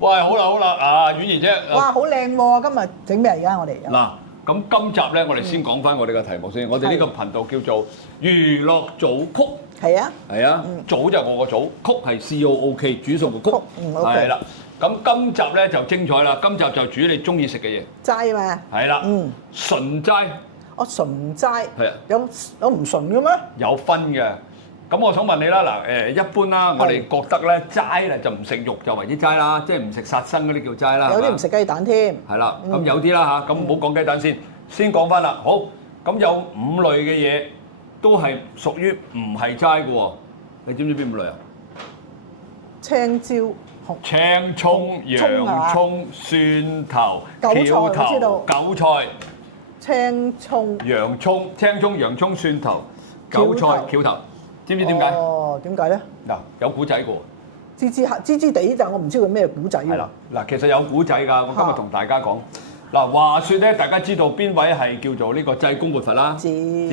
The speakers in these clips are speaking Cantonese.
喂，好啦好啦，啊，婉兒姐，哇，好靚喎！今日整咩而家我哋？嗱，咁今集咧，我哋先講翻我哋嘅題目先。我哋呢個頻道叫做娛樂組曲，係啊，係啊，組就係我個組，曲係 COOK，煮餸個曲，OK 係啦。咁今集咧就精彩啦，今集就煮你中意食嘅嘢，齋嘛，係啦，純齋我純齋，係啊，有唔純嘅咩？有分嘅。咁我想問你啦，嗱一般啦，我哋覺得咧齋咧就唔食肉就為之齋啦，即係唔食殺生嗰啲叫齋啦。有啲唔食雞蛋添。係啦，咁有啲啦嚇，咁唔好講雞蛋先講翻啦。好，咁有5類嘅嘢都係屬於唔係齋嘅喎，你知唔知邊5類啊？青椒、青葱、洋葱、蒜頭、韭菜橋頭、韭菜、青葱、洋葱、青葱、洋葱、蒜頭、韭菜、橋頭，知唔知點解？哦，點解咧？嗱，有古仔嘅喎。知知地，但我唔知佢咩古仔。係啦，嗱，其實有古仔㗎，我今日同大家講。嗱，話説咧，大家知道邊位係叫做呢個濟公活佛啦？知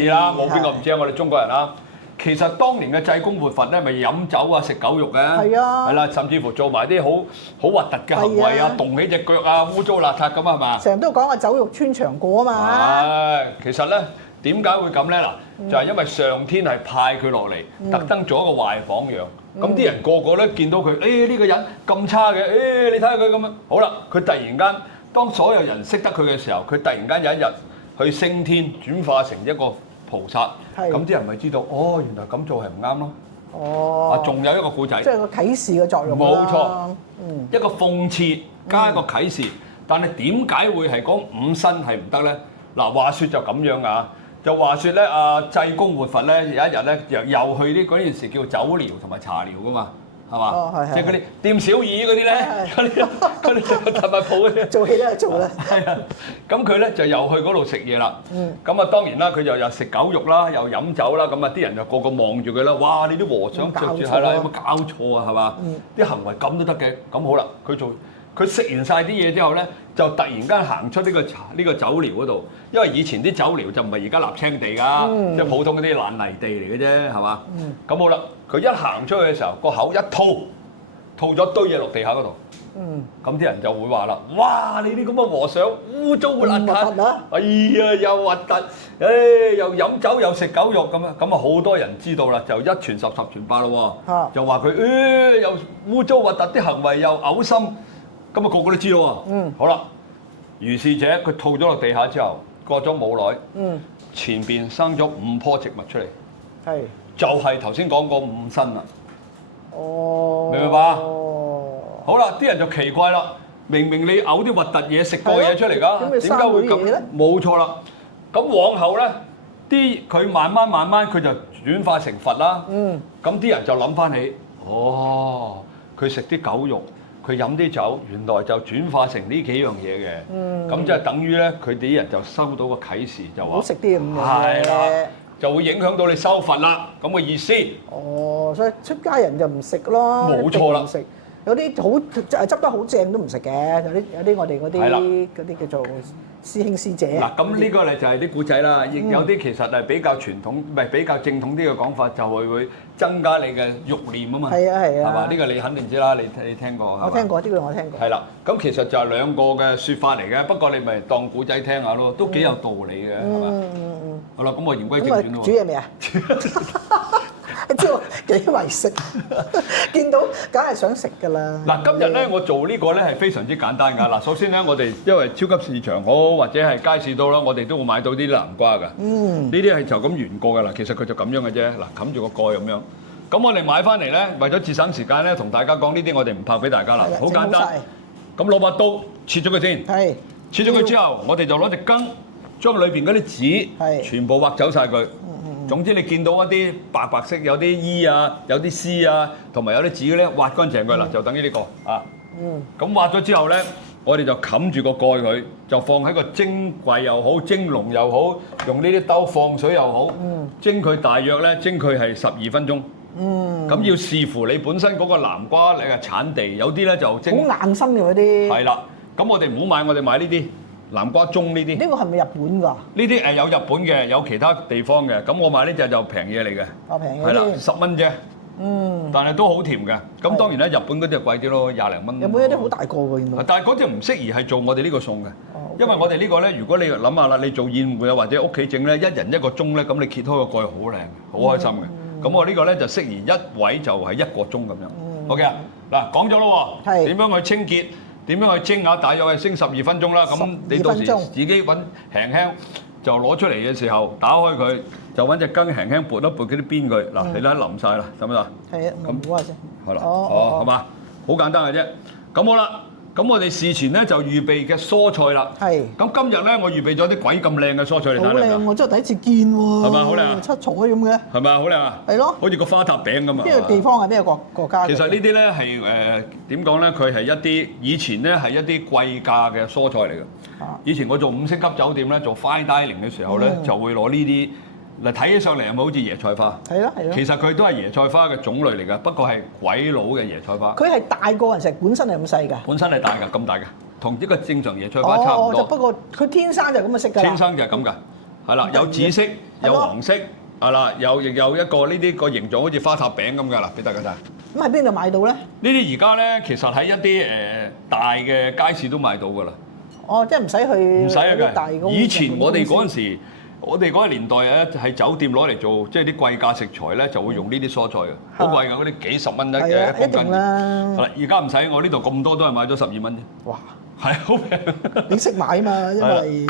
啦，冇邊個唔知啊！我哋中國人啦。其實當年嘅濟公活佛咧，咪飲酒啊、食狗肉嘅，係啊，係啦，甚至乎做埋啲好核突嘅行為啊，動起隻腳啊，污糟邋遢咁啊，係嘛？成日都講話酒肉穿腸過啊嘛。係，其實咧點解會咁咧？嗱，就係因為上天係派佢落嚟，特登做一個壞榜樣。咁啲人個個咧見到佢，誒呢個人咁差嘅，誒你睇下佢咁樣。好啦，佢突然間當所有人識得佢嘅時候，佢突然間有一日去升天，轉化成一個菩薩。咁啲人咪知道，哦，原來咁做係唔啱咯。哦。啊，仲有一個故仔。即係個啟示嘅作用。冇錯。一個諷刺加一個啟示，但係點解會係講5辛係唔得咧？嗱，話説就咁樣啊。就話説咧，阿濟公活佛咧有一日咧又去啲嗰件事叫酒寮同埋茶寮噶嘛，係嘛？哦，係。即係嗰啲店小二嗰啲咧，嗰啲大賣鋪嗰啲。做戲都係做啦。係啊，咁佢咧就又去嗰度食嘢啦。咁啊當然啦，佢又食狗肉啦，又飲酒啦，咁啊啲人就個個望住佢啦。哇！你啲和尚着住係啦，有冇搞錯啊？係嘛？啲行為咁都得嘅，咁好啦，佢食完晒啲嘢之後咧，就突然間行出呢個酒寮嗰度，因為以前啲酒寮就唔係而家瀝青地㗎，即係普通嗰啲爛泥地嚟嘅啫，係嘛？咁好啦，佢一行出去嘅時候，個口一吐咗堆嘢落地下嗰度。咁啲人就會話啦：哇！你啲咁嘅和尚污糟邋遢，哎呀又核突，又飲酒又食狗肉咁樣，咁啊好多人知道啦，就一傳十，十傳百咯喎，就話佢又污糟核突，啲行為又嘔心。咁啊個個都知道喎，好啦，如是者佢吐咗落地下之後，過咗冇耐，前邊生咗5棵植物出嚟，係就係頭先講過5辛啦。哦，明唔明白？好啦，啲人就奇怪啦，明明你嘔啲核突嘢食過嘢出嚟㗎，點解會咁咧？冇錯啦，咁往後咧，佢慢慢佢就轉化成佛啦。咁啲人就諗翻起，哦，佢食啲狗肉。佢飲啲酒，原來就轉化成呢幾樣嘢嘅，咁即係等於咧，佢哋啲人就收到個啟示，就話：唔好食啲咁嘅嘢，係啦，就會影響到你修佛啦，咁嘅意思。哦，所以出家人就唔食咯，冇錯啦，食有啲好執得好正都唔食嘅，有啲我哋嗰啲叫做師兄師姐。嗱，咁呢個咧就係啲古仔啦，亦有啲其實係比較傳統，唔係比較正統啲嘅講法，就係會增加你嘅慾念啊嘛。係啊係啊，係嘛？呢個你肯定知啦，你聽過。我聽過，呢個我聽過。係啦，咁其實就係兩個嘅説法嚟嘅，不過你咪當古仔聽下咯，都幾有道理嘅，係嘛？好啦，咁我言歸正傳咯。煮嘢未啊？知我幾為食，見到梗係想食㗎啦。嗱，今日咧我做呢個咧係非常之簡單㗎。嗱，首先咧我哋因為超級市場好或者係街市都啦，我哋都會買到啲南瓜㗎。呢啲係就咁原過㗎啦。其實佢就咁樣嘅啫。嗱，冚住個蓋咁樣。咁我哋買翻嚟咧，為咗節省時間咧，同大家講呢啲我哋唔拍俾大家啦。好簡單。咁攞把刀切咗佢先。係。切咗佢之後，我哋就攞隻羹將裏邊嗰啲籽全部挖走晒佢。總之你見到一啲白白色有啲衣啊，有啲絲啊，同埋有啲紙咧，挖乾淨佢啦，就等於呢個啊。咁挖咗之後咧，我哋就冚住個蓋佢，就放喺個蒸櫃又好，蒸籠又好，用呢啲兜放水又好，蒸佢大約咧蒸佢係12分鐘。咁要視乎你本身嗰個南瓜你嘅產地，有啲咧就蒸好硬身嘅嗰啲。係啦，咁我哋唔好買，我哋買呢啲。南瓜盅呢啲，呢個係咪日本㗎？呢啲有日本嘅，有其他地方嘅。咁我買呢隻就平嘢嚟嘅。哦，平嘢。係啦，10蚊啫。但係都好甜嘅。咁當然咧，日本嗰啲就貴啲咯，20零蚊。有冇一啲好大個喎？原來。但係嗰隻唔適宜係做我哋呢個餸嘅，因為我哋呢個咧，如果你諗下啦，你做宴會啊或者屋企整咧，一人一個鐘咧，咁你揭開個蓋好靚，好開心嘅。咁我呢個咧就適宜一位就係1個鐘咁樣。OK 啊，嗱講咗咯喎，點樣去清潔？點樣去蒸啊？大約係蒸12分鐘啦。咁你到時自己揾輕輕就攞出嚟嘅時候，打開佢就揾隻羹輕輕撥一撥嗰啲邊佢。嗱，你睇淋曬啦，得唔得啊？係啊，咁好啊先。係啦，係嘛？好簡單嘅啫。咁好啦，咁我哋事前咧就預備嘅蔬菜啦。係。咁今日咧，我預備咗啲鬼咁靚嘅蔬菜嚟睇。好靚喎！真係第一次見喎。係咪好靚啊？七彩咁嘅。係咪啊？好靚啊！係咯。好似個花塔餅咁啊！邊個地方啊？邊個國家？其實呢啲咧係點講咧？佢係一啲以前咧係一啲貴價嘅蔬菜嚟嘅。以前我做5星級酒店咧，做 fine dining 嘅時候咧，就會攞呢啲。嗱，睇起上嚟係咪好似椰菜花？係咯係咯。其實佢都係椰菜花嘅種類嚟㗎，不過係鬼佬嘅椰菜花。佢係大個人食，本身係咁細㗎。本身係大㗎，咁大㗎，同一個正常椰菜花差唔多。不過佢天生就咁嘅色㗎。天生就係咁㗎，係啦，有紫色，有黃色，係啦，有一個呢啲個形狀好似花塔餅咁㗎啦，俾大家睇。咁喺邊度買到咧？呢啲而家咧，其實喺一啲大嘅街市都買到㗎啦。哦，即係唔使去。唔使啊！以前我哋嗰陣時。我哋嗰個年代咧，係酒店攞嚟做，即係啲貴價食材咧，就會用呢啲蔬菜嘅，好貴㗎，嗰啲幾十蚊一公斤。係啦，而家唔使，我呢度咁多都係買咗12蚊啫。哇！係好平。你識買啊嘛，因為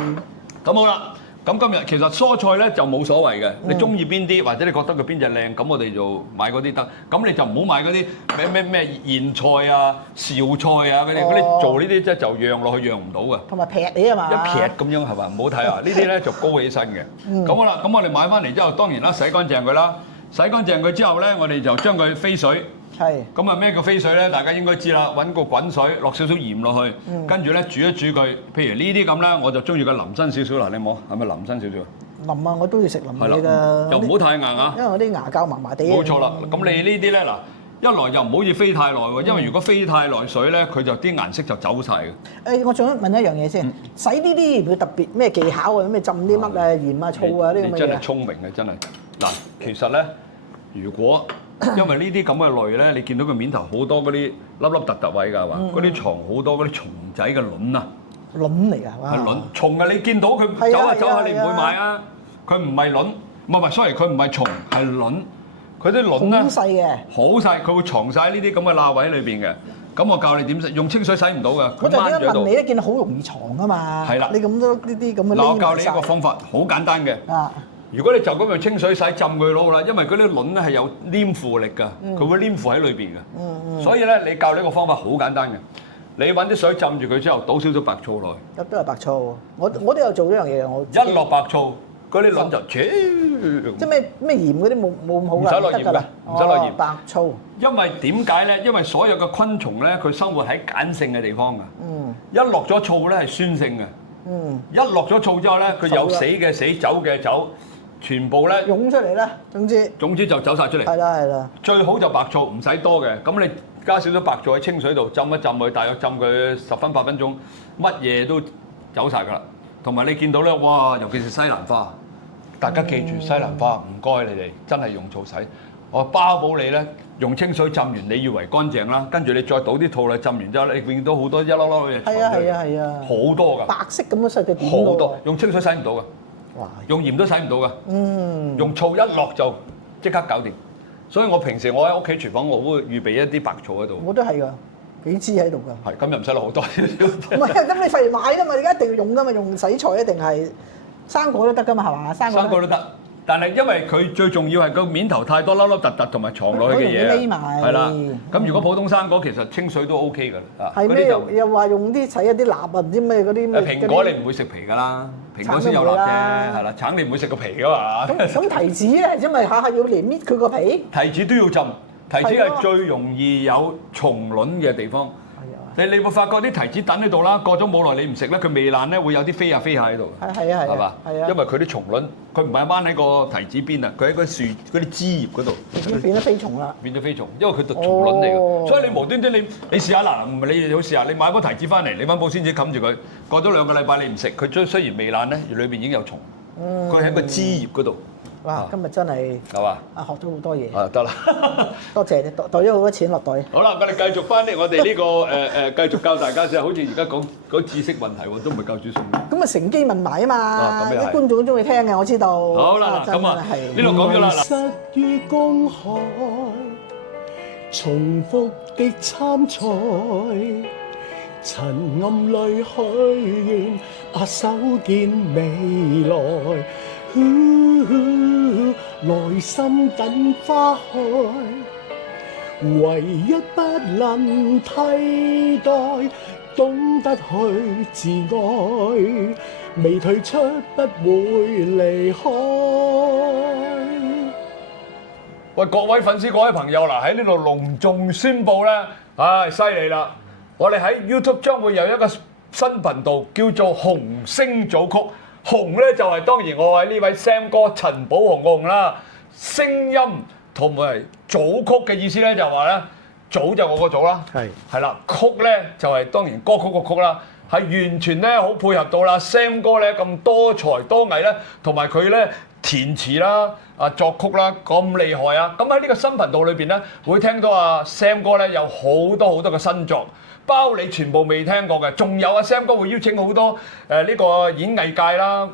咁好啦。咁今日其實蔬菜咧就冇所謂嘅，你中意邊啲或者你覺得佢邊隻靚，咁我哋就買嗰啲得。咁你就唔好買嗰啲咩莧菜啊、紹菜啊嗰啲做呢啲即係就釀落去釀唔到嘅。同埋劈你啊嘛，一劈咁樣係嘛，唔好睇啊！呢啲咧就高起身嘅。咁好啦，咁我哋買翻嚟之後，當然啦，洗乾淨佢啦。洗乾淨佢之後咧，我哋就將佢飛水。係。咁啊咩叫飛水咧？大家應該知啦，揾個滾水，落少少鹽落去，跟住咧煮一煮佢。譬如呢啲咁咧，我就中意佢腍身少少啦。你摸係咪腍身少少？腍啊！我都要食腍嘢㗎。又唔好太硬啊！因為我啲牙膠麻麻地。冇錯啦。咁你呢啲咧嗱，一來又唔好似飛太耐喎，因為如果飛太耐水咧，佢就啲顏色就走晒嘅。誒，我想問一樣嘢先，洗呢啲會特別咩技巧啊？咩浸啲乜啊？鹽啊、醋啊呢啲咁嘅嘢。你真係聰明嘅，真係。嗱，其實咧，如果因為呢啲咁嘅類咧，你見到個面頭好多嗰啲粒粒突突位㗎係嘛？嗰啲藏好多嗰啲蟲仔嘅卵啊！卵嚟㗎，係卵蟲啊！你見到佢走下走下，你唔會買啊！佢唔係卵，唔係 sorry，佢唔係蟲，係卵。佢啲卵咧好細嘅，好細，佢會藏晒呢啲咁嘅罅位裏邊嘅。咁我教你點洗，用清水洗唔到㗎。我就點解問你咧？見到好容易藏啊嘛。係啦，你咁多呢啲咁嘅。嗱，我教你一個方法，好簡單嘅。啊！如果你就咁用清水洗浸佢攞啦，因為嗰啲卵咧係有黏附力㗎，佢會黏附喺裏邊嘅。所以咧，你教你一個方法好簡單嘅，你揾啲水浸住佢之後，倒少少白醋落去。都係白醋，我都有做呢樣嘢嘅，我。一落白醋，嗰啲卵就即係咩鹽嗰啲冇咁好㗎。唔使落鹽㗎，唔使落鹽。白醋。因為點解咧？因為所有嘅昆蟲咧，佢生活喺鹼性嘅地方㗎。一落咗醋咧係酸性嘅。一落咗醋之後咧，佢有死嘅死，走嘅走。全部咧湧出嚟啦，總之就走晒出嚟。係啦係啦，最好就白醋，唔使多嘅。咁你加少少白醋喺清水度浸一浸佢，大約浸佢10分8分鐘，乜嘢都走晒㗎啦。同埋你見到咧，哇！尤其是西蘭花，大家記住西蘭花，唔該你哋真係用醋洗。我包保你咧，用清水浸完，你以為乾淨啦，跟住你再倒啲醋嚟浸完之後咧，你見到好多一粒粒嘅嘢。係啊係啊係啊，好多㗎。白色咁嘅細嘅點好多，用清水洗唔到㗎。用鹽都洗唔到㗎，用醋一落就即刻搞掂。所以我平時我喺屋企廚房，我會預備一啲白醋喺度。我都係㗎，幾支喺度㗎。係，咁又唔使落好多。唔係，咁你費事買㗎嘛？你而家一定要用㗎嘛？用洗菜一定係生果都得㗎嘛？係嘛？生果都得。但係因為佢最重要係個面頭太多粒粒突突同埋藏落去嘅嘢，匿埋。係啦，咁如果普通生果其實清水都 OK 㗎啦。係咩？又話用啲洗一啲蠟啊，唔知咩嗰啲咩。蘋果你唔會食皮㗎啦，蘋果先有蠟啫，係啦。橙你唔會食個皮㗎嘛。咁提子咧，因為下下要嚟搣佢個皮。提子都要浸，提子係最容易有蟲卵嘅地方。你會發覺啲提子等喺度啦，過咗冇耐你唔食咧，佢未爛咧會有啲飛下喺度。係啊係嘛？係啊，因為佢啲蟲卵，佢唔係掹喺個提子邊啊，佢喺個樹嗰啲枝葉嗰度。已經變咗飛蟲啦。變咗飛蟲，因為佢係蟲卵嚟嘅，所以你無端端你試下嗱，唔係你好試下，你買個提子翻嚟，你揾保鮮紙冚住佢，過咗2個禮拜你唔食，佢雖然未爛咧，裏邊已經有蟲。佢喺個枝葉嗰度。哇！今日真係係嘛？學咗好多嘢。得啦，多謝你，袋咗好多錢落袋。好啦，我哋繼續翻嚟我哋呢個繼續教大家先，好似而家講知識問題喎，都唔係教煮餸。咁啊乘機問埋啊嘛，咁又係啲觀眾都中意聽嘅，我知道。好啦，咁啊呢度講咗啦。失於公海，重複的參賽，塵暗裏許願，把手見未來。內心等花開，唯一不能替代，懂得去自愛，未退出不會離開。喂，各位粉絲、各位朋友嗱，喺呢度隆重宣佈咧，唉，犀利啦！我哋喺 YouTube 將會有一個新頻道，叫做紅星組曲。紅咧就係當然我喺呢位 Sam 哥陳寶鴻個紅啦，聲音同埋組曲嘅意思咧就係話咧，組就我個組啦，係啦，曲咧就係當然歌曲個曲啦，係完全咧好配合到啦 Sam 哥咧咁多才多藝咧，同埋佢咧填詞啦、作曲啦咁厲害啊！咁喺呢個新頻道裏邊咧，會聽到阿 Sam 哥咧有好多嘅新作。包你全部未聽過嘅，仲有阿 Sam 哥會邀請好多呢個演藝界啦、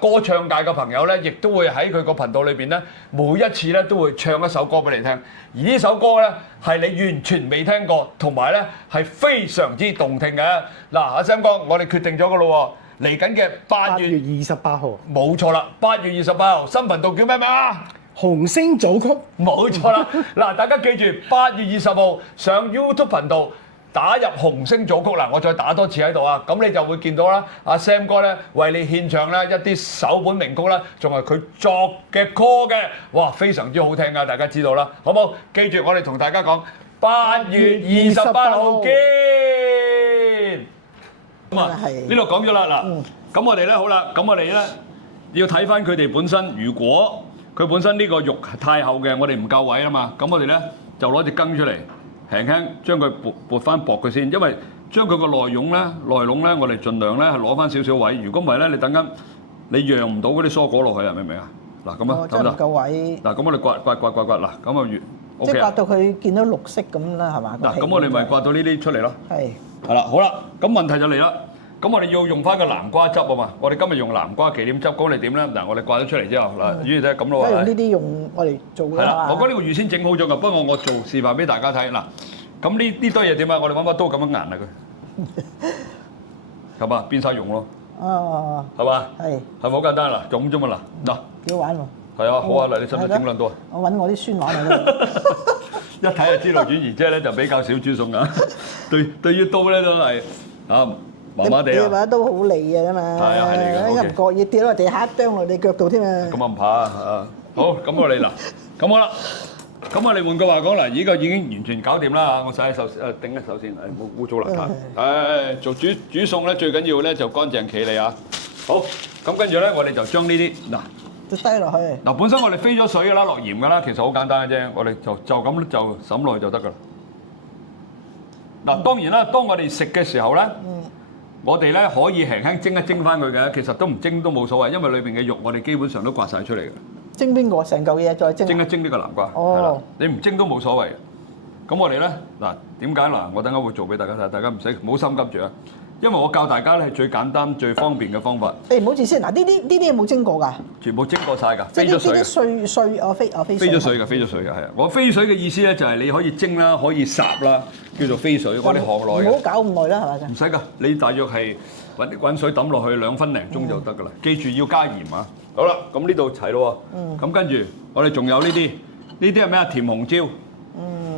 歌唱界嘅朋友咧，亦都會喺佢個頻道裏邊咧，每一次咧都會唱一首歌俾你聽。而呢首歌咧係你完全未聽過，同埋咧係非常之動聽嘅。嗱，阿 Sam 哥，我哋決定咗嘅咯喎，嚟緊嘅8月28號，冇錯啦，8月28號新頻道叫咩名啊？紅星組曲，冇錯啦。嗱，大家記住8月20號上 YouTube 頻道。打入紅星組曲嗱，我再打多次喺度啊，咁你就會見到啦。阿 Sam 哥咧為你獻唱咧一啲首本名曲啦，仲係佢作嘅歌嘅，哇，非常之好聽噶，大家知道啦，好冇？記住我哋同大家講8月28號見。咁啊，呢度講咗啦嗱，咁我哋咧好啦，咁我哋咧要睇翻佢哋本身，如果佢本身呢個肉太厚嘅，我哋唔夠位啊嘛，咁我哋咧就攞隻羹出嚟。輕輕將佢撥翻薄佢先，因為將佢個內籠咧，我哋盡量咧係攞翻少少位。如果唔係咧，你等緊你讓唔到嗰啲蔬果落去啊，明唔明啊？嗱咁啊，真係唔夠位。嗱咁我哋刮嗱，咁啊越即係刮到佢見到綠色咁啦，係嘛？嗱咁我哋咪刮到呢啲出嚟咯。係啦，好啦，咁問題就嚟啦。咁我哋要用翻個南瓜汁啊嘛，我哋今日用南瓜忌廉汁，講你點咧？嗱，我哋刮咗出嚟之後，嗱，如如睇咁咯喎。用呢啲用我哋做㗎嘛。係啦，我覺得呢個預先整好咗㗎，不過我做示範俾大家睇嗱。咁呢堆嘢點啊？我哋揾把刀咁樣壓下佢，係嘛？變晒蓉咯。哦。係嘛？係。係咪好簡單嗱？就咁啫嘛嗱。幾好玩喎。係啊，好啊，嗱，你使唔使整兩刀啊？我揾我啲孫玩嚟啦。一睇就知道婉兒姐咧就比較少煮餸啊。對於刀咧都係麻麻地啊！你把刀好利啊嘛，係啊，係利㗎。一唔覺意跌落地下，釘落你腳度添啊！咁啊唔怕啊！好，咁我哋嗱，咁好啦，咁我哋換句話講嗱，依個已經完全搞掂啦嚇！我洗手頂一手先，冇污糟邋遢。做煮餸咧最緊要咧就乾淨企理啊！好，咁跟住咧我哋就將呢啲嗱，就低落去。嗱，本身我哋飛咗水㗎啦，落鹽㗎啦，其實好簡單嘅啫，我哋就咁就滲落去就得㗎啦。嗱，當然啦，當我哋食嘅時候咧。我哋咧可以輕輕蒸一蒸翻佢嘅，其實都唔蒸都冇所謂，因為裏邊嘅肉我哋基本上都刮晒出嚟嘅。蒸邊個？成嚿嘢再蒸？蒸一蒸呢個南瓜，係啦，你唔蒸都冇所謂嘅。咁我哋咧嗱，點解嗱？我等間會做俾大家睇，大家唔好心急住啊，因為我教大家咧係最簡單、最方便嘅方法。唔好意思先，嗱呢啲有冇蒸過㗎？全部蒸過晒㗎，飛咗水。啲飛咗水㗎，係啊！我飛水嘅意思咧就係你可以蒸啦，可以烚啦。叫做飛水，我哋行內嘅。唔好搞咁耐啦，係咪？唔使㗎，你大約係滾水抌落去2分零鐘就得㗎啦。記住要加鹽啊！好啦，咁呢度齊咯喎。咁跟住我哋仲有呢啲係咩啊？甜紅椒。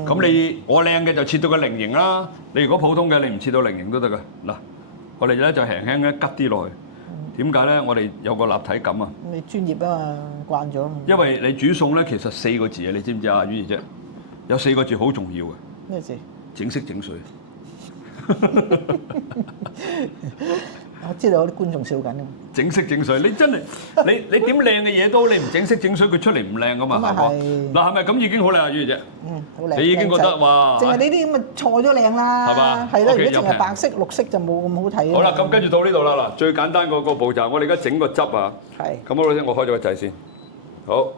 咁我靚嘅就切到個菱形啦。你如果普通嘅，你唔切到菱形都得㗎。嗱，我哋咧就輕輕咧吉啲落去。點解咧？我哋有個立體感啊。你專業啊嘛，慣咗。因為你煮餸咧，其實4個字啊，你知唔知啊？婉兒姐有4個字好重要嘅。咩字？整色整水，我知道有啲觀眾笑緊。整色整水，你真係你點靚嘅嘢都你唔整色整水，佢出嚟唔靚噶嘛？係嗱，係咪咁已經好靚啊？婉兒姐，好靚。你已經覺得哇，淨係呢啲咁嘅菜都靚啦，係嘛？係啦，如果淨係白色、綠色就冇咁好睇。好啦，咁跟住到呢度啦，嗱，最簡單嗰個步驟，我哋而家整個汁啊。係。咁我開咗個掣先，好。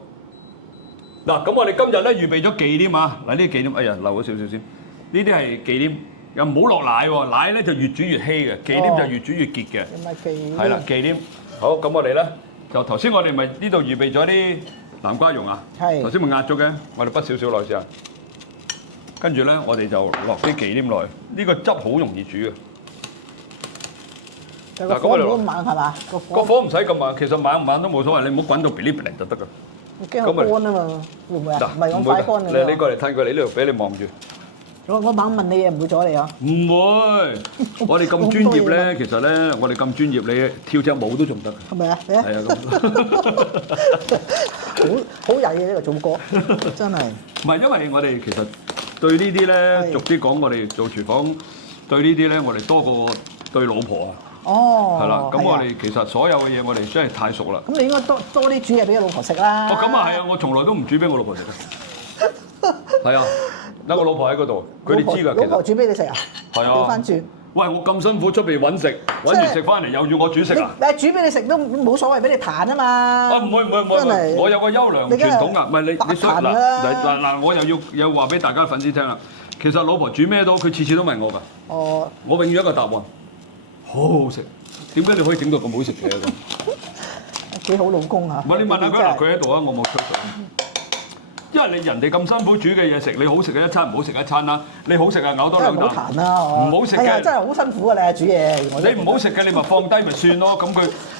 嗱，咁我哋今日咧預備咗忌廉啊！嗱，呢啲忌廉，哎呀漏咗少少先。呢啲係忌廉，又唔好落奶喎，奶咧就越煮越稀嘅，忌廉就越煮越結嘅。唔係忌廉。係啦，忌廉。好，咁我哋咧就頭先我哋咪呢度預備咗啲南瓜蓉啊。係。頭先咪壓咗嘅，我哋畢少少落去先啊。跟住咧，我哋就落啲忌廉落去。呢個汁好容易煮嘅。嗱，個火唔好咁猛係嘛？個火唔使咁猛，其實猛唔猛都冇所謂，你唔好滾到噼哩噼哩就得㗎。驚佢乾啊嘛，會唔會啊？唔係咁快乾嘅。你過嚟睇佢，你呢度俾你望住。我猛問你嘢唔會阻你啊？唔會，我哋咁專業咧，其實咧，我哋咁專業，你跳隻舞都仲得。係咪啊？係啊。好曳嘅呢個做歌，真係。唔係，因為我哋其實對呢啲咧，俗啲講，我哋做廚房對呢啲咧，我哋多過對老婆啊。哦。係啦，咁我哋其實所有嘅嘢，我哋真係太熟啦。咁你應該多啲煮嘢俾個老婆食啦。哦，咁啊係啊，我從來都唔煮俾我老婆食嘅。係啊。嗱，我老婆喺嗰度，佢哋知㗎。老婆煮俾你食啊？係啊。調翻轉。喂，我咁辛苦出邊揾食，揾完食翻嚟又要我煮食啊？誒，煮俾你食都冇所謂，俾你彈啊嘛。啊，唔會，我有個優良傳統㗎，唔係你所嗱，我又要話俾大家粉絲聽啦。其實老婆煮咩都，佢次次都問我㗎。哦。我永遠一個答案，好好食。點解你可以整到咁好食嘅咁？幾好老公啊！唔係你問下佢嗱，佢喺度啊，我冇出聲。因為你人哋咁辛苦煮嘅嘢食，你好食嘅一餐，唔好食一餐啦。你好食啊，咬多兩啖。真係唔好彈啦，唔好食嘅。真係好辛苦啊！你煮嘢。你唔好食嘅，你咪放低咪算咯。咁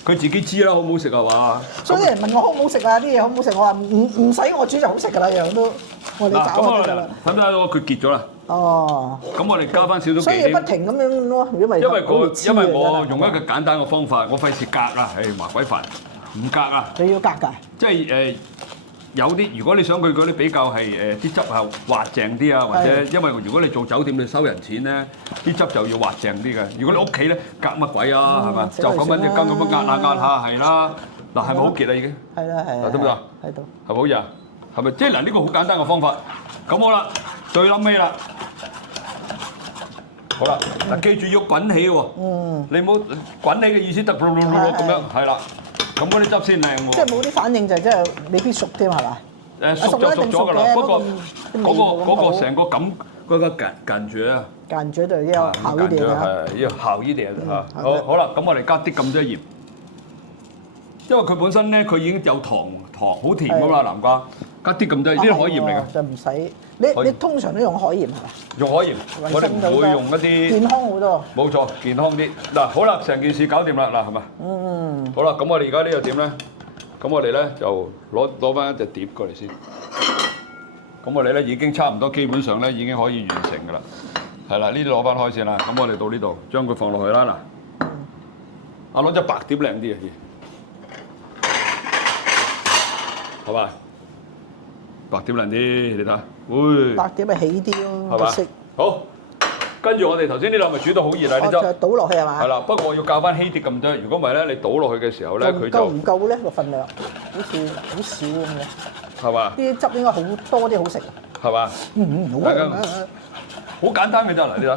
佢自己知啦，好唔好食係嘛？所以啲人問我好唔好食啊？啲嘢好唔好食？我話唔使我煮就好食㗎啦，樣都我哋搞就得㗎啦。睇唔睇到佢結咗啦？哦。咁我哋加翻少少忌廉。所以不停咁樣咯，因為我用一個簡單嘅方法，我費事隔啊，麻鬼煩，唔隔啊。你要隔㗎？即係有啲，如果你想佢嗰啲比較係啲汁係滑淨啲啊，或者因為如果你做酒店你收人錢咧，啲汁就要滑淨啲嘅。如果你屋企咧，隔乜鬼啊，係嘛？就咁樣隻羹咁樣壓下，係啦。嗱，係咪好結啦已經？係啦。得唔得？喺度。係咪好熱？係咪？即係嗱，呢個好簡單嘅方法。咁好啦，最撚尾啦。好啦，嗱，記住要滾起喎。你唔好滾起嘅意思得咁樣，係啦。咁嗰啲汁先靚喎。即係冇啲反應就真係未必熟添係嘛？熟就熟咗㗎啦，不過嗰個成個感嗰個感覺啊，感覺就要好一點啊，要好一點嚇。好啦，咁我哋加啲咁多鹽，因為佢本身咧佢已經有糖好甜㗎嘛南瓜，加啲咁多呢啲海鹽嚟㗎。就唔使你通常都用海鹽係嘛？用海鹽，我哋唔會用一啲健康好多。冇錯，健康啲。嗱，好啦，成件事搞掂啦，嗱係嘛？好啦，咁我哋而家呢個點咧？咁我哋咧就攞翻一隻碟過嚟先。咁我哋咧已經差唔多，基本上咧已經可以完成㗎啦。係啦，呢啲攞翻開先啦。咁我哋到呢度將佢放落去啦。嗱，攞隻白碟靚啲啊，好嘛？白碟靚啲，你睇下。會。白碟咪起啲咯，係嘛？好。跟住我哋頭先呢度咪煮到好熱啦，呢就倒落去係嘛？係啦，不過我要較翻稀啲咁多，如果唔係咧，你倒落去嘅時候咧，佢就夠唔夠咧個份量？好似好少咁嘅。係嘛？啲汁應該好多啲好食。係嘛？好啊！好簡單嘅啫，嗱你睇，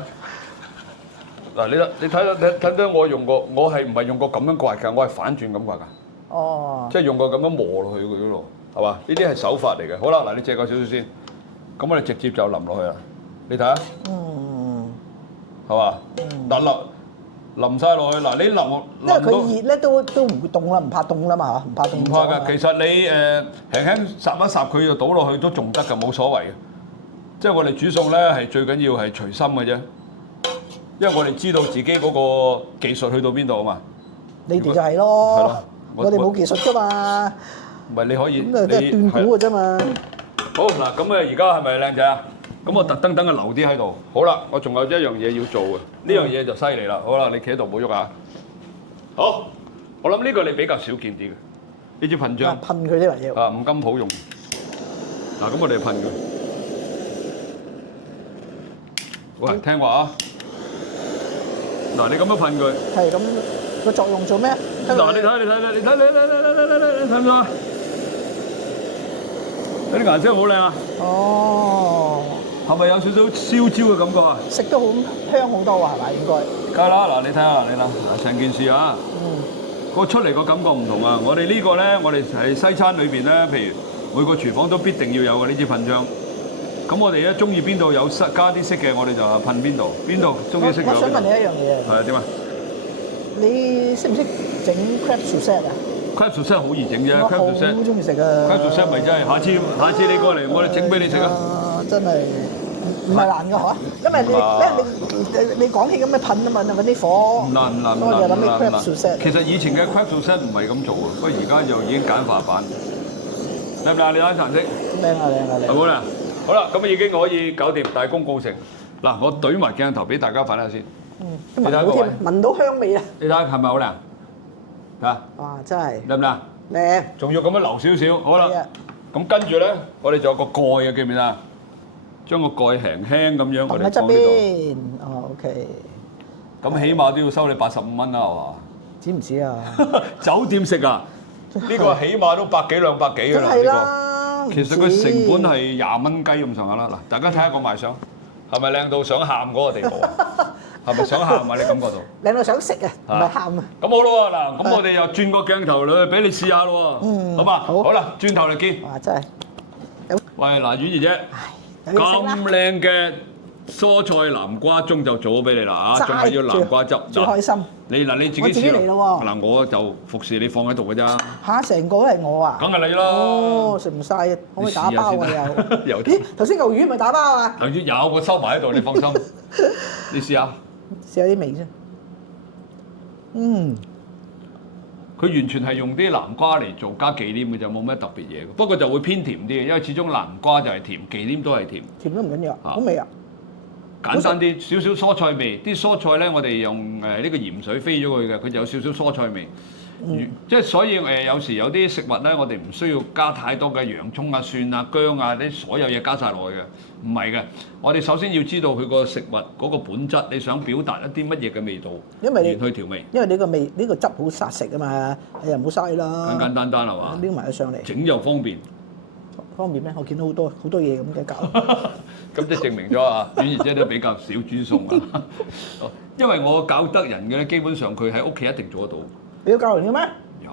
嗱你睇到我用過，我係唔係用過咁樣刮㗎？我係反轉咁刮㗎。哦。即係用過咁樣磨落去嗰度，係嘛？呢啲係手法嚟嘅。好啦，嗱你借個少少先，咁我哋直接就淋落去啦。你睇下。係嘛？嗱淋曬落去，嗱你淋因為佢熱咧都唔會凍啦，唔怕凍啦嘛嚇，唔怕凍。唔怕㗎，其實你輕輕霎一霎佢就倒落去都仲得㗎，冇所謂嘅。即係我哋煮餸咧係最緊要係隨心嘅啫，因為我哋知道自己嗰個技術去到邊度啊嘛。你哋就係咯，係咯，我哋冇技術㗎嘛。唔係你可以，咁啊即係斷估㗎啫嘛。好嗱，咁啊而家係咪靚仔啊？咁我特登等佢留啲喺度。好啦，我仲有一樣嘢要做嘅，呢樣嘢就犀利啦。好啦，你企喺度唔好喐啊。好，我諗呢個你比較少見啲嘅，呢支噴漿。噴佢啲嚟要。五金鋪用。嗱，咁我哋噴佢。喂，聽話啊！嗱，你咁樣噴佢。係咁，個作用做咩？嗱，你睇，睇唔睇啊？呢啲顏色好靚啊！哦，係咪有少少燒焦嘅感覺啊？食得好香好多喎，係咪應該？梗係啦，嗱你睇下，你啦，嗱成件事啊，個出嚟個感覺唔同啊！我哋呢個咧，我哋喺西餐裏邊咧，譬如每個廚房都必定要有嘅呢支噴槍。咁我哋咧中意邊度有加啲色嘅，我哋就噴邊度。邊度中意色就我想問你一樣嘢。係點啊？你識唔識整 crab sauce 啊？crab sauce 好易整啫我，crab sauce 好中意食啊 crab sauce 咪真係下次你過嚟，我哋整俾你食啊！真係唔係難嘅嗬，因為你講起咁嘅噴啊嘛，揾啲火，唔難，我就諗起 crab sauce。其實以前嘅 crab sauce 唔係咁做啊，不過而家就已經簡化版。靚唔靚？你睇顏色。靚。好啦，好啦，咁已經可以搞掂，大功告成。嗱，我懟埋鏡頭俾大家睇下先。聞到添，聞到香味啊！你睇下係咪好靚？啊！哇，真係靚唔靚？靚。仲要咁樣留少少，好啦。咁跟住咧，我哋仲有個蓋嘅，記唔記得啊？將個蓋輕輕咁樣，我哋放呢度。哦 ，OK。咁起碼都要收你85蚊啦，係嘛？知唔知啊？酒店食啊？呢個起碼都100幾200幾㗎啦。係啦。其實佢成本係20蚊雞咁上下啦。嗱，大家睇下個賣相，係咪靚到想喊嗰個地步啊？係咪想喊啊？你感覺到？靚到想食啊，唔係喊啊！咁好咯喎，嗱，咁我哋又轉個鏡頭嚟俾你試下咯喎，好嘛？好啦，轉頭嚟見。哇！真係。喂，嗱，婉兒姐，咁靚嘅蔬菜南瓜盅就做咗俾你啦嚇，仲係要南瓜汁。最開心。你自己試嚟咯喎。嗱，我就服侍你放喺度嘅咋。嚇！成個都係我啊！梗係你啦。哦，食唔晒，可唔可以打包啊又？咦？頭先嚿魚咪打包啊？頭先有我收埋喺度，你放心。你試下。試下啲味啫。佢完全係用啲南瓜嚟做加忌廉嘅就冇咩特別嘢，不過就會偏甜啲嘅，因為始終南瓜就係甜，忌廉都係甜。甜都唔緊要，好味啊！簡單啲，少少蔬菜味。啲蔬菜咧，我哋用呢個鹽水飛咗佢嘅，佢就有少少蔬菜味。即係所以有時有啲食物咧，我哋唔需要加太多嘅洋葱啊、蒜啊、薑啊，啲所有嘢加晒落去嘅，唔係嘅。我哋首先要知道佢個食物嗰個本質，你想表達一啲乜嘢嘅味道，因為去調味。因為呢個汁好殺食啊嘛，又唔好嘥啦。簡簡單單係嘛？拎埋佢上嚟。整又方便。方便咩？我見到好多嘢咁嘅搞。咁即係證明咗啊，婉兒姐都比較少煮餸啊。因為我搞得人嘅咧，基本上佢喺屋企一定做得到。你都教人嘅咩？有，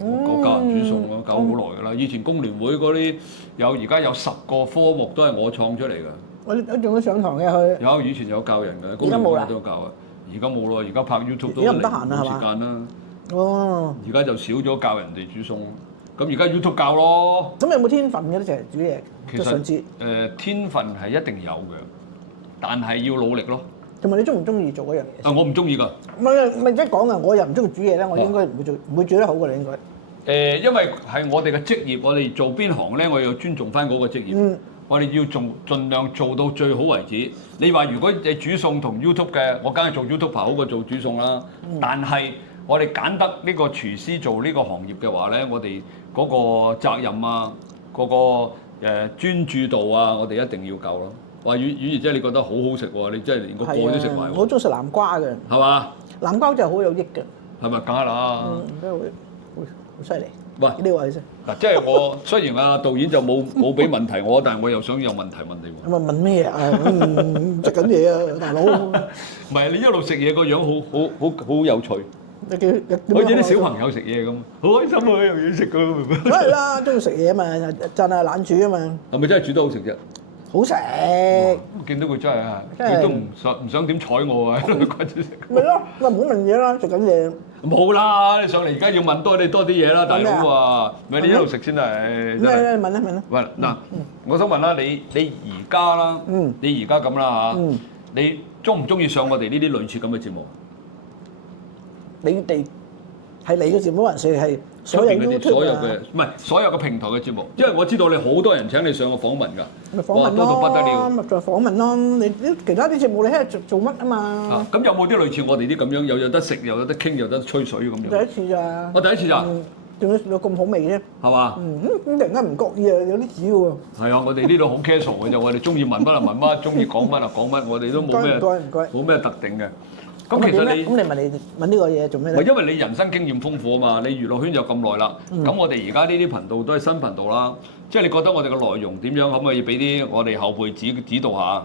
我教人煮餸我教好耐㗎啦。以前工聯會嗰啲而家有10個科目都係我創出嚟㗎。我仲要上堂嘅佢。有，以前有教人嘅，工聯會都教啊。而家冇咯，而家拍 YouTube 都冇時間啦。哦。而家就少咗教人哋煮餸，咁而家 YouTube 教咯。咁有冇天分嘅咧？就係煮嘢。其實天分係一定有嘅，但係要努力咯。同埋你中唔中意做嗰樣嘢？我唔中意㗎。唔係即係講啊！我又唔中意煮嘢咧，我應該唔會煮得好㗎。你應該。因為係我哋嘅職業，我哋做邊行咧，我要尊重翻嗰個職業。我哋要盡量做到最好為止。你話如果你煮餸同 YouTube 嘅，我梗係做 YouTuber 好過做煮餸啦。但係我哋揀得呢個廚師做呢個行業嘅話咧，我哋嗰個責任啊，嗰個專注度啊，我哋一定要夠咯。話婉兒姐，你覺得好好食喎？你真係連個蓋都食埋喎。我中意食南瓜嘅。係嘛？南瓜真係好有益嘅。係咪梗係啦？真係會好犀利。喂，呢位先。嗱，即係我雖然啊導演就冇俾問題我，但係我又想有問題問你喎。咁啊問咩啊？食緊嘢啊，大佬。唔係你一路食嘢個樣好有趣。好似啲小朋友食嘢咁，好開心啊！又要食㗎。梗係啦，中意食嘢啊嘛，真係懶煮啊嘛。係咪真係煮得好食啫？好食。我見到佢真係啊，佢都唔想點睬我啊，喺度掛住食。咪咯，我唔好問嘢啦，食緊嘢。冇啦，你上嚟而家要問多啲嘢啦，大佬啊！咪你一路食先啦，誒。咩？問啦。喂，嗱，我想問啦，你而家啦，你而家咁啦嚇，你中唔中意上我哋呢啲類似咁嘅節目？你哋係你嘅節目還是係所有 YouTube 啊？唔係所有嘅平台嘅節目，因為我知道你好多人請你上個訪問㗎，咪訪問咯，多到不得了，咪再訪問咯。你其他啲節目你喺度做乜啊嘛？咁有冇啲類似我哋啲咁樣，又有得食，又有得傾，又有得吹水咁樣？第一次咋？我第一次咋？仲有咁好味啫？係嘛？咁突然間唔覺意啊，有啲紙喎。係啊，我哋呢度好 casual 嘅啫，我哋中意問乜就問乜，中意講乜就講乜，我哋都冇咩特定嘅。咁其實你問呢個嘢做咩咧？因為你人生經驗豐富啊嘛，你娛樂圈就咁耐啦。咁我哋而家呢啲頻道都係新頻道啦，即係你覺得我哋嘅內容點樣，可唔可以俾啲我哋後輩指導下？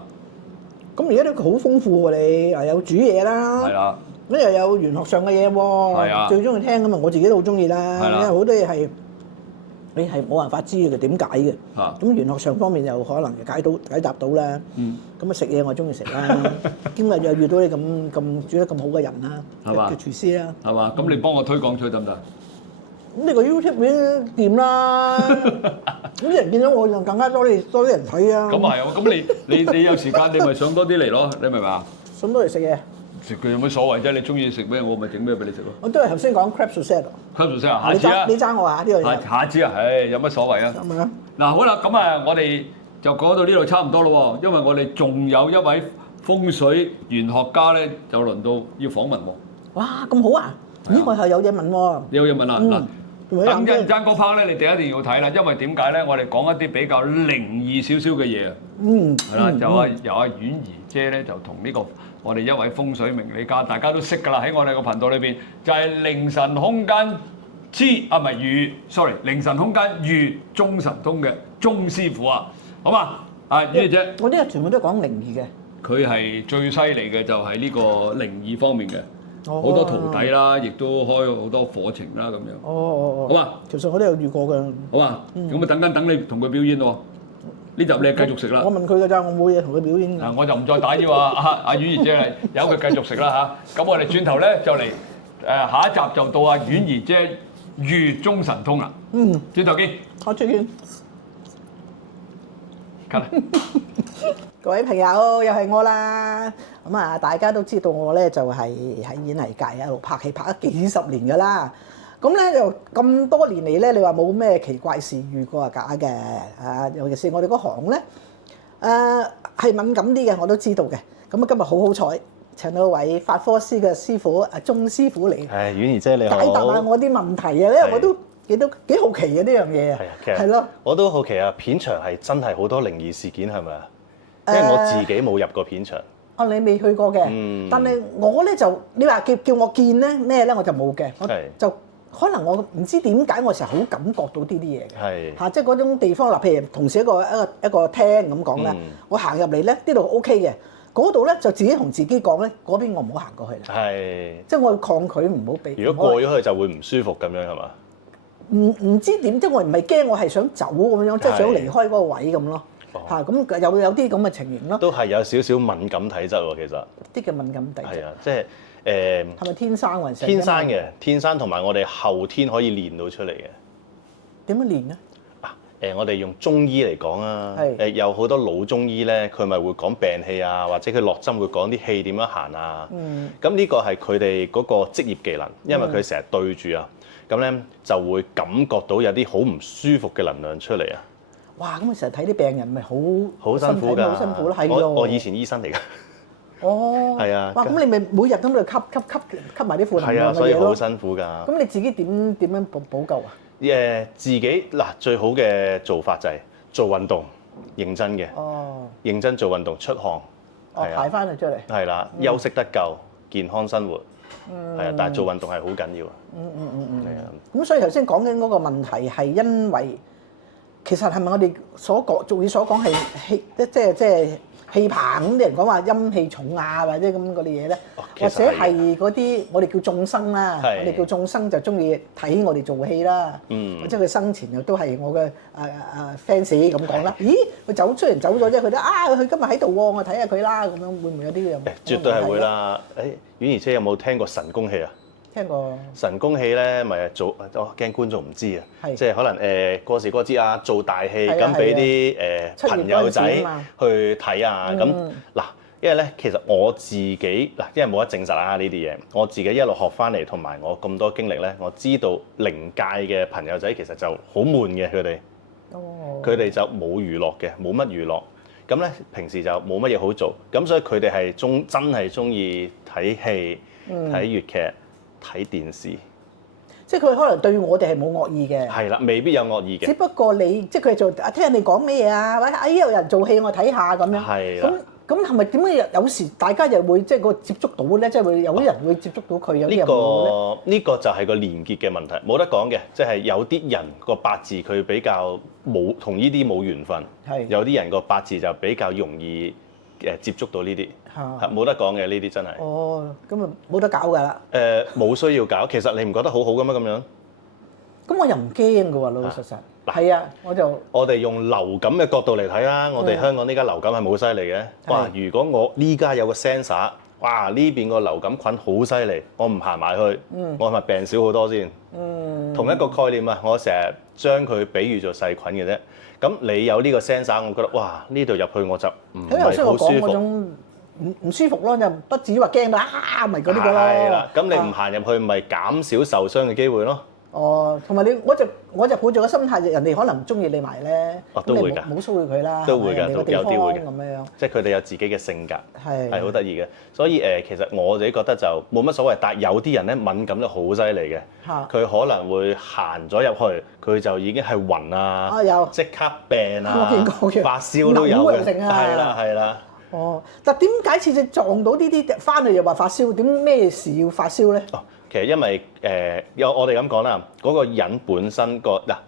咁而家都好豐富喎，你又有煮嘢啦，係啦，咁又有玄學上嘅嘢喎，最中意聽㗎嘛，我自己都好中意啦，因為好多嘢係你係冇辦法知嘅點解嘅。咁玄學上方面又可能解答到啦。咁啊食嘢我中意食啦，今日又遇到你咁煮得咁好嘅人啦，嘅廚師啦，係嘛？咁你幫我推廣出去得唔得？咁你個 YouTube 已經掂啦，咁啲人見到我就更加多啲人睇啊。咁係喎，咁你有時間你咪上多啲嚟咯，你明唔明啊？上多嚟食嘢。食佢有乜所謂啫？你中意食咩，我咪整咩俾你食咯。我都係頭先講 crab salad。crab salad 下次啊！你爭我啊呢個嘢。下次啊，唉，有乜所謂啊？係咪啊？嗱好啦，咁啊，我哋就講到呢度差唔多咯喎，因為我哋仲有一位風水玄學家咧，就輪到要訪問喎。哇，咁好啊！咦，我係有嘢問喎。你有嘢問啊？嗱，等陣間嗰 part 咧，你哋一定要睇啦，因為點解咧？我哋講一啲比較靈異少少嘅嘢啊。係啦，就由阿婉兒姐咧，就同呢個我哋一位風水命理家，大家都識㗎啦，喺我哋個頻道裏邊，就係凌晨空間凌晨空間遇中神通嘅鐘師傅啊，好嘛？啊，婉兒姐，我呢個全部都係講靈異嘅。佢係最犀利嘅，就係呢個靈異方面嘅，好多徒弟啦，亦都開好多課程啦，咁樣。好嘛？其實我都有遇過㗎。好嘛？咁啊，等你同佢表演咯。呢集你繼續食啦。我問佢㗎咋，我冇嘢同佢表演㗎。嗱，我就唔再打擾阿婉兒姐，由佢繼續食啦嚇。咁我哋轉頭咧就嚟下一集就到阿婉兒姐遇中神通啦。轉頭見。我再見。cut。各位朋友，又係我啦。咁啊，大家都知道我咧就係喺演藝界一路拍戲拍咗幾十年㗎啦。咁咧就咁多年嚟咧，你話冇咩奇怪事遇過係假嘅啊！尤其是我哋嗰行咧，係敏感啲嘅，我都知道嘅。咁啊，今日好彩請到一位法科師嘅師傅阿鐘師傅嚟，婉兒姐你好，解答下我啲問題啊！因為我都幾好奇嘅呢樣嘢啊，係咯，我都好奇啊！片場係真係好多靈異事件係咪啊？因為我自己冇入過片場。哦，你未去過嘅，但係我咧就你話叫我見咧咩咧，我就冇嘅，我就。可能我唔知點解，我成日好感覺到呢啲嘢嘅，嚇，即係嗰種地方嗱，譬如同時一個廳咁講咧，我行入嚟咧，呢度 OK 嘅，嗰度咧就自己同自己講咧，嗰邊我唔好行過去啦，即係我抗拒唔好俾。如果過咗去就會唔舒服咁樣係嘛？唔知點，即係我唔係驚，我係想走咁樣，即係想離開嗰個位咁咯，嚇，咁有啲咁嘅情形咯。都係有少少敏感體質喎，其實。啲嘅敏感體質。係啊，即係。係咪天生還是天生嘅？天生同埋我哋後天可以練到出嚟嘅。點樣練咧？我哋用中醫嚟講啊，有好多老中醫咧，佢咪會講病氣啊，或者佢落針會講啲氣點樣行啊。咁呢個係佢哋嗰個職業技能，因為佢成日對住啊，咁咧就會感覺到有啲好唔舒服嘅能量出嚟啊。哇！咁我成日睇啲病人咪好辛苦㗎，好辛苦咯，係咯。我以前醫生嚟㗎。哦，係啊！哇，咁你咪每日咁喺度吸埋啲負能量嘅嘢咯。係啊，所以好辛苦㗎。咁你自己點樣補救啊？自己嗱最好嘅做法就係做運動，認真嘅。認真做運動出汗。排翻佢出嚟。係啦，休息得夠，健康生活。係啊，但係做運動係好緊要啊。係啊。咁所以頭先講緊嗰個問題係因為，其實係咪我哋所講俗語所講係氣，即係氣棚咁啲人講話陰氣重啊，或者咁嗰啲嘢咧，或者係嗰啲我哋叫眾生啦，我哋叫眾生就中意睇我哋做戲啦，或者佢生前又都係我嘅fans 咁講啦。咦，佢雖然走咗啫，佢都佢今日喺度喎，我睇下佢啦，咁樣會唔會有啲咁？絕對係會啦。婉兒姐有冇聽過神功戲啊？聽過。神功戲咧，咪我驚觀眾唔知啊，即係可能過時過節啊，做大戲咁俾啲朋友仔去睇啊，咁嗱，因為咧其實我自己嗱，因為冇得證實啊呢啲嘢，我自己一路學翻嚟，同埋我咁多經歷咧，我知道靈界嘅朋友仔其實就好悶嘅佢哋，佢哋就冇娛樂嘅，冇乜娛樂，咁咧平時就冇乜嘢好做，咁所以佢哋係真係中意睇戲、睇粵劇。睇電視，即係佢可能對我哋係冇惡意嘅，係啦，未必有惡意嘅。只不過你即係佢做聽人哋講咩嘢啊，或者有人做戲我睇下咁樣。係啦。咁係咪點解有時大家又會即係個接觸到咧？即係會有啲人會接觸到佢，有啲人冇咧。呢個就係個連結嘅問題，冇得講嘅。即係有啲人個八字佢比較冇同呢啲冇緣分，有啲人個八字就比較容易接觸到呢啲。冇得講嘅呢啲真係。咁啊冇得搞㗎啦。冇需要搞，其實你唔覺得好好嘅咩咁樣？咁我又唔驚嘅喎，老老實實。係啊，我哋用流感嘅角度嚟睇啦，我哋香港呢家流感係冇犀利嘅。哇！如果我呢家有個 sensor， 哇呢邊個流感菌好犀利，我唔行埋去，我係咪病少好多先？同一個概念啊，我成日將佢比喻做細菌嘅啫。咁你有呢個 sensor， 我覺得哇呢度入去我就唔係好舒服。唔舒服咯，就不至於話驚到咪嗰啲嘅咯。係啦，咁你唔行入去，咪減少受傷嘅機會咯。哦，同埋我就抱住個心態，人哋可能唔中意你埋咧，都會㗎，冇騷擾佢啦。都會㗎，有啲會嘅咁樣。即係佢哋有自己嘅性格，係好得意嘅。所以其實我自己覺得就冇乜所謂，但係有啲人咧敏感得好犀利嘅，佢可能會行咗入去，佢就已經係暈啊，即刻病啊，我見過嘅，發燒都有嘅，係啦。哦，但點解次次撞到呢啲翻去又話發燒？點咩事要發燒咧？其實因為有我哋咁講啦，嗰個人本身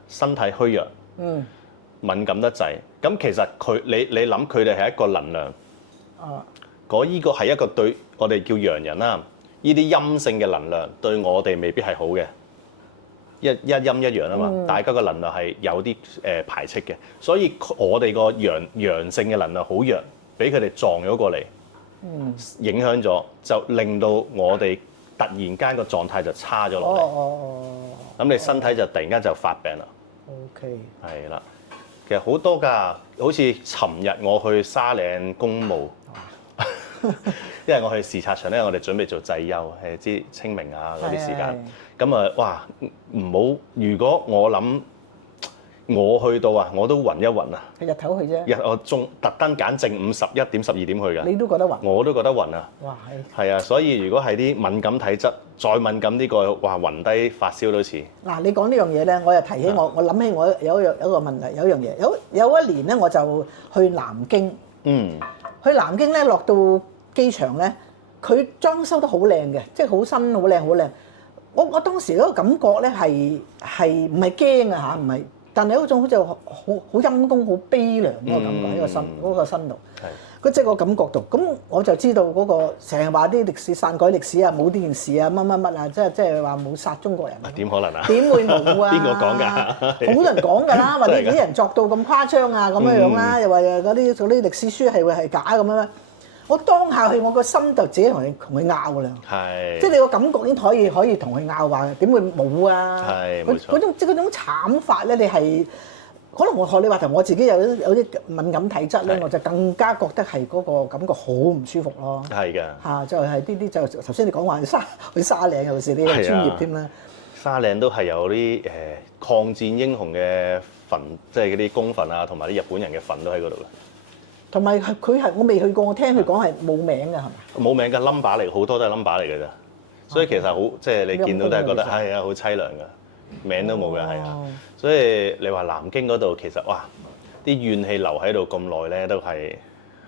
身體虛弱，敏感得滯，咁其實你諗佢哋係一個能量，依個係一個對我哋叫陽人啦，呢啲陰性嘅能量對我哋未必係好嘅，一陰一陽啊嘛，大家個能量係有啲排斥嘅，所以我哋個陽性嘅能量好弱，俾佢哋撞咗過嚟，影響咗，就令到我哋突然間個狀態就差咗落嚟，咁你身體就突然間就發病啦。OK，係啦，其實好多㗎，好似尋日我去沙嶺公務，因為我去視察場咧，我哋準備做祭幽，係知清明啊嗰啲時間，咁啊哇唔好，如果我諗。我去到啊，我都暈一暈啊！係日頭去啫。我仲特登揀正午11點12點去㗎。你都覺得暈？我都覺得暈啊！哇係啊，所以如果係啲敏感體質，再敏感啲個，哇暈低發燒都似。嗱，你講呢樣嘢咧，我又提起我諗起我有一個問題，有一樣嘢，有一年咧我就去南京。去南京咧落到機場咧，佢裝修得好靚嘅，即係好新好靚好靚。我當時嗰個感覺咧係唔係驚啊嚇，唔係。但係嗰種好似好陰公、好悲涼嗰個感覺喺個身度，佢即係個感覺度。咁我就知道嗰個成日話啲歷史篡改歷史啊，冇呢件事啊，乜乜乜啊，即係話冇殺中國人。點可能啊？點會冇啊？邊個講㗎？好多人講㗎啦，或者啲人作到咁誇張啊，咁樣樣啦，又話嗰啲歷史書係會係假咁樣。我當下去，我個心就自己同佢拗啦。係。即係你個感覺已經可以同佢拗話，點會冇啊？係冇錯。嗰種慘法咧，你係可能我學你話頭，我自己有啲敏感體質咧，我就更加覺得係嗰個感覺好唔舒服咯。係嘅。嚇，就係呢啲就頭先你講話去沙嶺，尤其是你係專業添啦。沙嶺都係有啲抗戰英雄嘅墳，即係嗰啲公墳啊，同埋啲日本人嘅墳都喺嗰度嘅。同埋佢係我未去過，我聽佢講係冇名㗎，係咪？冇名㗎 number 嚟，好多都係 number 嚟㗎咋。所以其實好即係你見到都係覺得係啊，好凄涼㗎，名都冇㗎，係啊。所以你話南京嗰度其實哇，啲怨氣留喺度咁耐咧，都係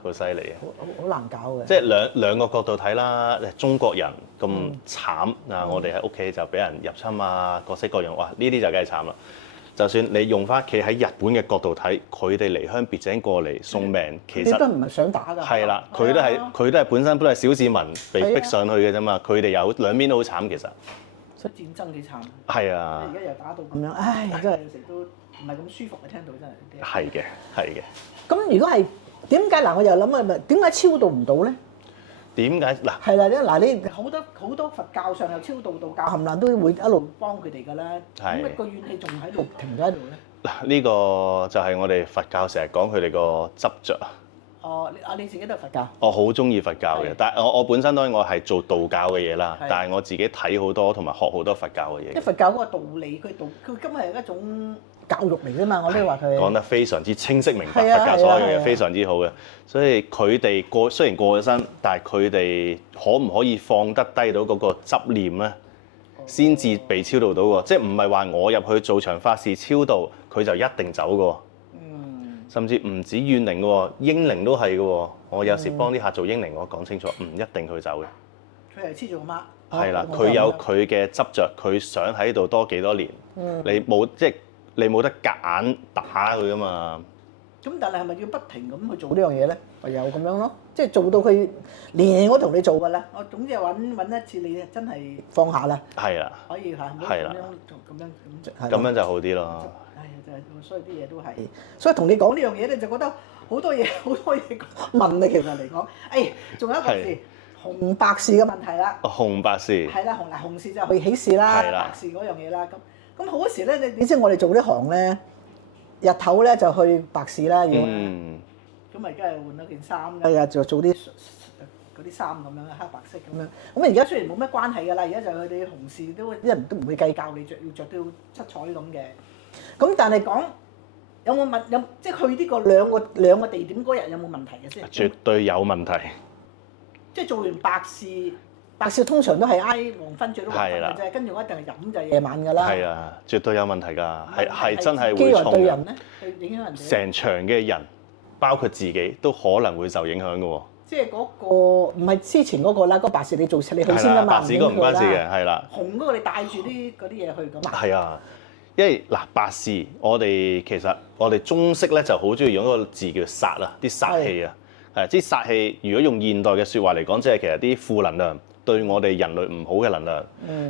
好犀利嘅。好難搞嘅。即係兩個角度睇啦，中國人咁慘啊，我哋喺屋企就俾人入侵啊，各式各樣，哇！呢啲就梗係慘啦。就算你用翻企喺日本嘅角度睇，佢哋離鄉別井過嚟送命，其實都唔係想打㗎。係啦，佢都係本身都係小市民被逼上去嘅啫嘛。佢哋有兩邊都好慘，其實。出戰爭幾慘。係啊。而家又打到咁樣，唉，真係有時都唔係咁舒服啊！聽到真係。係嘅，係嘅。咁如果係點解嗱？我又諗啊，點解超度唔到咧？點解嗱？係啦，嗱你好多佛教上又超度道教冚唪唥都會一路幫佢哋㗎啦。係。咁個怨氣仲喺度停咗喺度咧？嗱，呢個就係我哋佛教成日講佢哋個執着。哦，你自己都係佛教？我好中意佛教嘅，但係我本身當然我係做道教嘅嘢啦，但係我自己睇好多同埋學好多佛教嘅嘢。即係佛教嗰個道理，佢根本係一種教育嚟㗎嘛，我都話佢講得非常之清晰明白，佛教所有嘢非常之好嘅，所以佢哋雖然過咗身，但係佢哋可唔可以放得低到嗰個執念咧，先至被超度到喎，即係唔係話我入去做場法事超度，佢就一定走㗎喎，甚至唔止怨靈嘅喎，英靈都係嘅喎，我有時幫啲客做英靈，我講清楚，唔一定佢走嘅。佢係黐住個媽。係啦，佢有佢嘅執着，佢想喺度多幾多年，你冇得夾硬打佢㗎嘛。咁但係係咪要不停咁去做呢樣嘢咧？唯有咁樣咯，即係做到佢年我同你做㗎啦。我總之係揾一次你真係放下啦。係啦，可以嚇，唔好係啦咁咁樣就好啲咯。係啊，就係所以啲嘢都係，所以同你講呢樣嘢咧，就覺得好多嘢問你其實嚟講，仲有一個事紅白事嘅問題啦。紅白事係啦，紅事就去喜事啦，白事嗰樣嘢啦。咁好多時咧，你知我哋做呢行咧，日頭咧就去白事啦，要咁咪梗係換咗件衫嘅，就做啲嗰啲衫咁樣黑白色咁樣。咁而家雖然冇咩關係㗎啦，而家就佢哋紅事都啲人都唔會計較你要着到七彩咁嘅。咁但係講有冇即係去呢個兩個地點嗰日有冇問題嘅先？絕對有問題。即係做完白事通常都係挨黃昏最多黃昏嘅啫，跟住我一定係飲就夜晚㗎啦。係啊，絕對有問題㗎，係真係會機衝對人咧，對影響人哋。成場嘅人，包括自己都可能會受影響㗎喎。即係嗰個唔係之前嗰個啦，嗰白事你去先㗎嘛，白事嗰個唔關事嘅，係啦。紅嗰個你帶住嗰啲嘢去㗎嘛。係啊，因為嗱白事，其實我哋中式咧就好中意用一個字叫煞啊，啲煞氣啊。係，啲煞氣如果用現代嘅説話嚟講，即係其實啲負能量對我哋人類唔好嘅能量。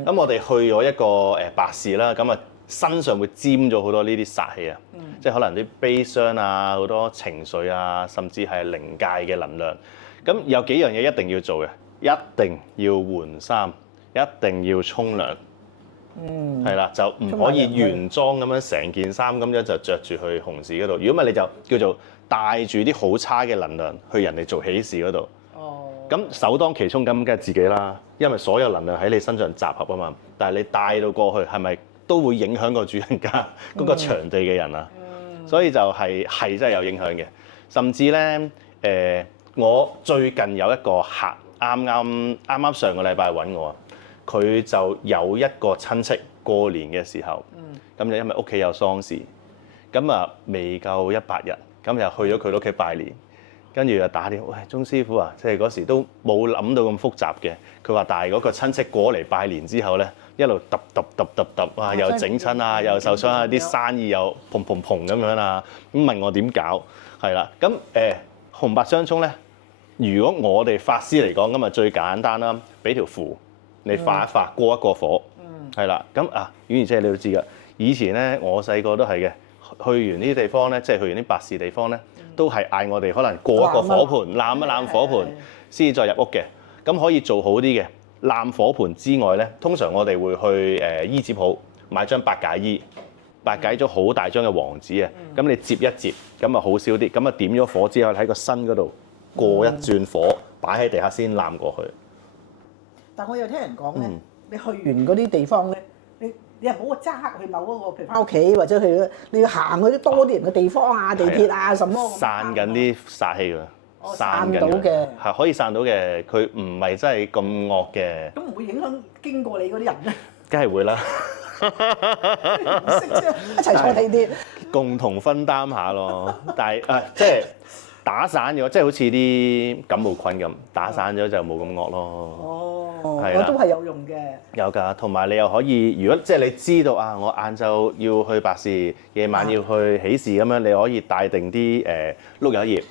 咁我哋去咗一個白事啦，咁啊身上會沾咗好多呢啲煞氣啊，即係可能啲悲傷啊、好多情緒啊，甚至係靈界嘅能量。咁有幾樣嘢一定要做嘅，一定要換衫，一定要沖涼。係啦，就唔可以原裝咁樣成件衫咁樣就着住去紅事嗰度。如果唔係你就叫做帶住啲好差嘅能量去人哋做喜事嗰度。咁首當其衝咁梗係自己啦，因為所有能量喺你身上集合啊嘛。但係你帶到過去係咪都會影響個主人家嗰個場地嘅人啊？所以就係真係有影響嘅。甚至咧我最近有一個客啱啱上個禮拜揾我啊。佢就有一個親戚過年嘅時候，咁就因為屋企有喪事，咁啊未夠100日，咁又去咗佢屋企拜年，跟住又打電話，喂，鐘師傅啊，即係嗰時都冇諗到咁複雜嘅。佢話但係嗰個親戚過嚟拜年之後咧，一路揼，哇又整親啊，又受傷啊，啲生意又砰咁樣啊，咁問我點搞，係啦，咁紅白相沖咧，如果我哋法師嚟講，咁啊最簡單啦，俾條符。你發一發，過一過火，係啦。咁啊，婉兒姐你都知㗎。以前咧，我細個都係嘅。去完呢啲地方咧，即係去完啲白事地方咧，都係嗌我哋可能過一個火盆，攬一攬火盆，先至再入屋嘅。咁可以做好啲嘅。攬火盆之外咧，通常我哋會去衣紙鋪買張白解衣，白解咗好大張嘅黃紙啊。咁你摺一摺，咁啊好少啲。咁啊點咗火之後喺個身嗰度過一轉火，擺喺地下先攬過去。但我又聽人講咧，你去完嗰啲地方咧，你又唔好揸去某嗰個，譬如翻屋企或者去，你要行嗰啲多啲人嘅地方啊、地鐵啊什麼。散緊啲煞氣㗎，散到嘅係可以散到嘅，佢唔係真係咁惡嘅。咁唔會影響經過你嗰啲人咧？梗係會啦，唔識啫，一齊坐地鐵，共同分擔下咯。但係即係。打散咗，即係好似啲感冒菌咁，打散咗就冇咁惡咯。我都係有用嘅。有㗎，同埋你又可以，如果即係你知道啊，我晏晝要去白事，夜晚要去喜事咁樣，你可以帶定啲碌柚葉、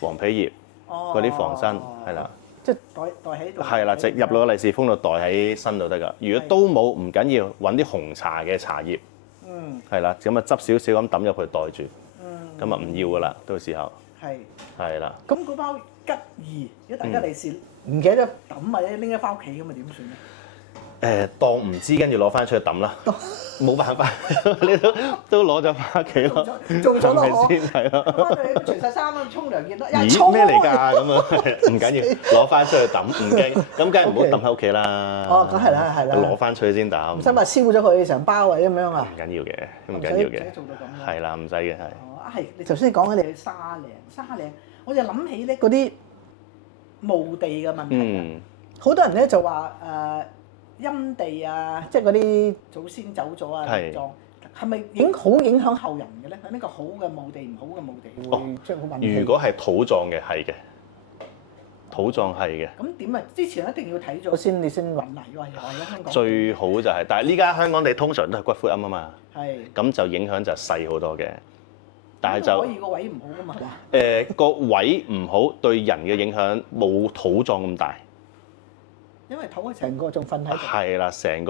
黃皮葉嗰啲防身，係啦。即係袋喺度。係啦，直入落利是封度袋喺身度得㗎。如果都冇，唔緊要，揾啲紅茶嘅茶葉。係啦，咁啊執少少咁抌入去袋住。咁啊唔要㗎啦，到時候。係啦。咁嗰包吉儀，如果大家利是唔記得抌或者拎咗翻屋企咁啊點算咧？當唔知，跟住攞翻出去抌啦，冇辦法，你都攞咗翻屋企咯，做咗咯，係咪先？係咯。翻到嚟除曬衫啊，沖涼見到咦咩嚟㗎？咁啊唔緊要，攞翻出去抌，唔驚，咁梗係唔好抌喺屋企啦。咁係啦，係啦。攞翻出去先抌。唔使話燒咗佢成包啊咁樣啊？唔緊要嘅，唔緊要嘅。唔使做到咁。係啦，唔使嘅係。係，你頭先講緊你去沙嶺，我就諗起咧嗰啲墓地嘅問題。好多人咧就話陰地啊，即係嗰啲祖先走咗啊，滅葬係咪好影響後人嘅咧？呢個好嘅墓地，唔好嘅墓地會將好運氣。如果係土葬嘅係嘅，土葬係嘅。咁點啊？之前一定要睇咗先，你先揾嚟㗎。而家香港最好就係，但係呢家香港地通常都係骨灰龕啊嘛。係。咁就影響就細好多嘅。但係就可以個位唔好噶嘛，係嘛？個位唔好，對人嘅影響冇土葬咁大。因為土成個仲瞓喺度。係啦，成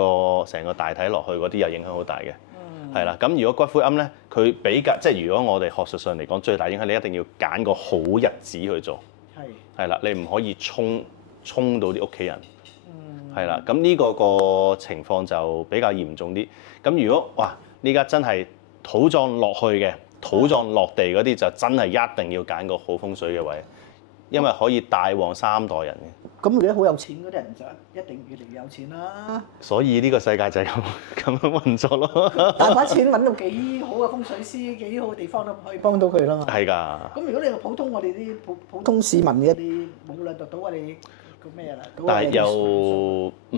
個大體落去嗰啲又影響好大嘅。係啦，咁如果骨灰龕咧，佢比較即係如果我哋學術上嚟講，最大影響你一定要揀個好日子去做。係啦，你唔可以衝到啲屋企人。係啦，咁呢個情況就比較嚴重啲。咁如果哇，呢家真係土葬落去嘅，土葬落地嗰啲就真係一定要揀個好風水嘅位，因為可以帶旺3代人嘅。咁如果好有錢嗰啲人就一定越嚟越有錢啦。所以呢個世界就係咁樣運作咯。大把錢揾到幾好嘅風水師，幾好嘅地方都可以幫到佢啦嘛。係㗎。咁如果你話普通我哋啲普通市民嘅啲冇啦，讀到我哋個咩啦？但係又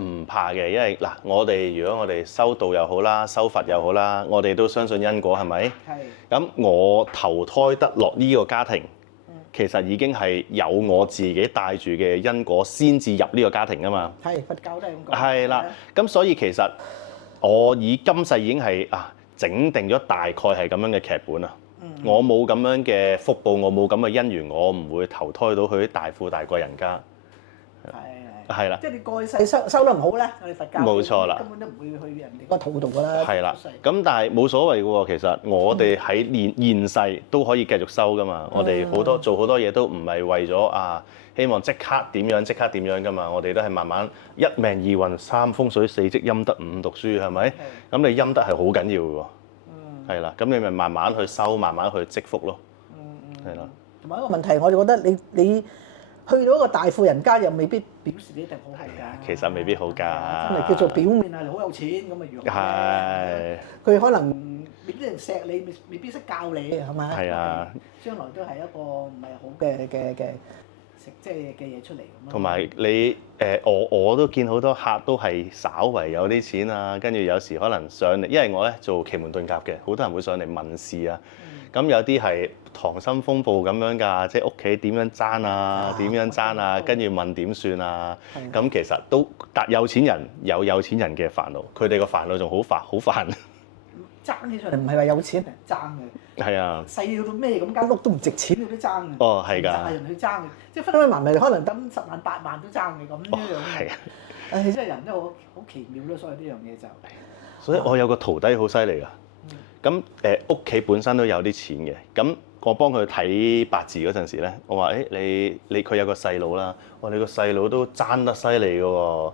唔怕嘅，因為嗱，如果我哋修道又好啦，修佛又好啦，我哋都相信因果係咪？係。咁我投胎得落呢個家庭，其實已經係有我自己帶住嘅因果先至入呢個家庭㗎嘛。係，佛教都係咁講。係啦，咁所以其實我以今世已經係整定咗大概係咁樣嘅劇本啦。我冇咁樣嘅福報，我冇咁嘅姻緣，我唔會投胎到去啲大富大貴人家。係啦，即係你過去世修得唔好咧，我哋佛教冇錯啦，根本都唔會去人哋個肚度㗎啦。係啦，咁但係冇所謂嘅喎，其實我哋喺現世都可以繼續修㗎嘛。我哋做好多嘢都唔係為咗希望即刻點樣㗎嘛。我哋都係慢慢一命二運三風水四積陰德五讀書係咪？咁你陰德係好緊要嘅喎。係啦，咁你咪慢慢去修，慢慢去積福咯。係啦。同埋一個問題，我就覺得你去到一個大富人家又未必表示你一定好係㗎。其實未必好㗎。真係叫做表面係好有錢咁啊，如何？係。佢可能未必人錫你，未必識教你係咪？係啊。將來都係一個唔係好嘅食即係嘅嘢出嚟咁咯。同埋你我都見好多客都係稍為有啲錢啊，跟住有時可能上嚟，因為我咧做奇門遁甲嘅，好多人會上嚟問事啊。咁有啲係溏心風暴咁樣㗎，即係屋企點樣爭啊，點樣爭啊，跟住問點算啊。咁其實都有錢人有有錢人嘅煩惱，佢哋個煩惱仲好煩。爭起上嚟唔係話有錢人爭嘅。係啊。細到咩咁間屋都唔值錢，佢都爭嘅。哦，係㗎。係人去爭嘅，即係分開埋咪可能等10萬8萬都爭嘅咁樣。係啊。真係人都好奇妙咯，所以呢樣嘢就。所以我有個徒弟好犀利㗎。咁屋企本身都有啲錢嘅，咁我幫佢睇八字嗰陣時咧，我話佢有個細佬啦，我話你個細佬都爭得犀利嘅喎，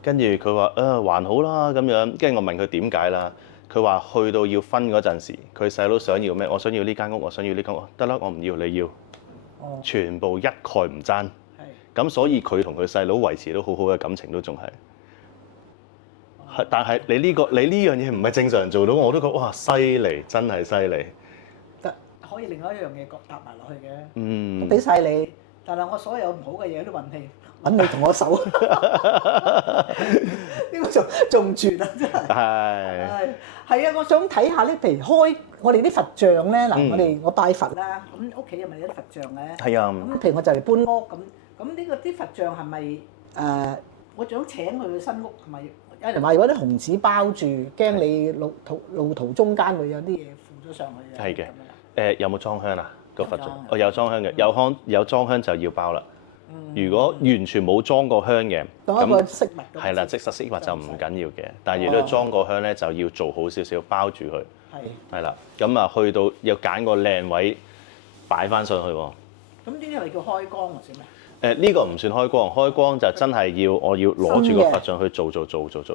跟住佢話還好啦咁樣，跟住我問佢點解啦，佢話去到要分嗰陣時，佢細佬想要咩？我想要呢間屋，我想要呢間屋，得啦，我唔要你要，全部一概唔爭，咁所以佢同佢細佬維持到好好嘅感情都仲係。但係你呢樣嘢唔係正常人做到，我都覺得哇犀利，真係犀利。可以另外一樣嘢搭埋落去嘅，我俾晒你，但係我所有唔好嘅嘢都運氣揾你同我手，呢個仲唔絕啊！真係係啊！我想睇下咧，譬如開我哋啲佛像咧，嗱我拜佛啦，咁屋企有咪有啲佛像嘅？係啊。咁譬如我就嚟搬屋咁呢個啲佛像係咪我想請佢去新屋同埋？有人話如果啲紅紙包住，驚你路途中間會有啲嘢附咗上去。係嘅，有冇裝香啊？個佛像？有裝香嘅，有裝香就要包啦。如果完全冇裝過香嘅，當一個飾物。係啦，即實飾物就唔緊要嘅。但係如果裝過香咧，就要做好少少包住佢。係啦，咁去到要揀個靚位擺翻上去喎。咁呢啲係叫開光或者咩？呢個唔算開光，開光就真係我要攞住個佛像去做，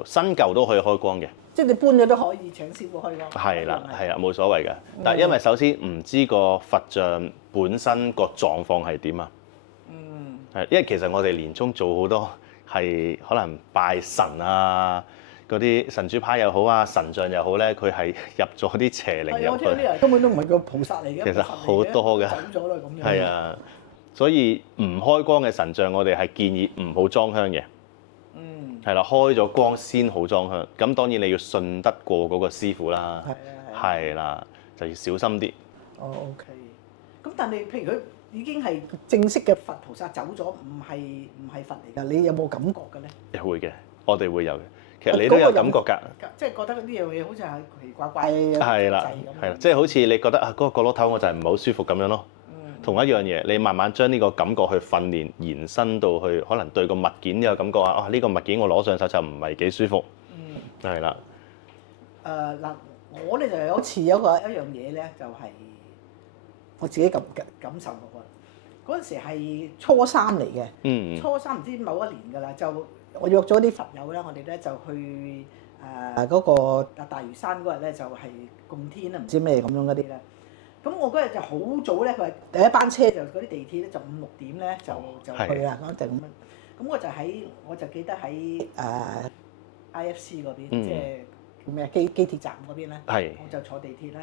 新舊都可以開光嘅。即係你搬咗都可以請師傅開光。係啦，冇所謂嘅。但係因為首先唔知個佛像本身個狀況係點啊。因為其實我哋年中做好多係可能拜神啊，嗰啲神主牌又好啊，神像又好咧，佢係入咗啲邪靈入去。係啊，啲人根本都唔係個菩薩嚟嘅。其實好多嘅。走咗啦咁樣。係啊。所以唔開光嘅神像，我哋係建議唔好裝香嘅。係啦，開咗光先好裝香。咁當然你要信得過嗰個師傅啦。係啦，就要小心啲。OK。咁但係譬如佢已經係正式嘅佛菩薩走咗，唔係佛嚟㗎，你有冇感覺嘅咧？會嘅，我哋會有嘅。其實你都有感覺㗎。即係覺得呢樣嘢好似係奇怪怪嘅係啦，係啦，即係好似你覺得啊，嗰個角落頭我就係唔係好舒服咁樣咯。同一樣嘢，你慢慢將呢個感覺去訓練，延伸到去可能對個物件有感覺啊！呢個物件我攞上手就唔係幾舒服。係啦。嗱，我咧就有一次有一樣嘢咧，就係我自己感受過。嗰陣時係初三嚟嘅，初三唔知某一年㗎啦，就我約咗啲佛友啦，我哋咧就去嗰個大嶼山嗰日咧就係供天啊，唔知咩咁樣嗰啲咧。咁我嗰日就好早咧，佢話第一班車就嗰啲地鐵咧就5、6點咧就去啦，咁就咁樣。咁我就記得喺IFC 嗰邊，即係叫咩機鐵站嗰邊咧，我就坐地鐵啦，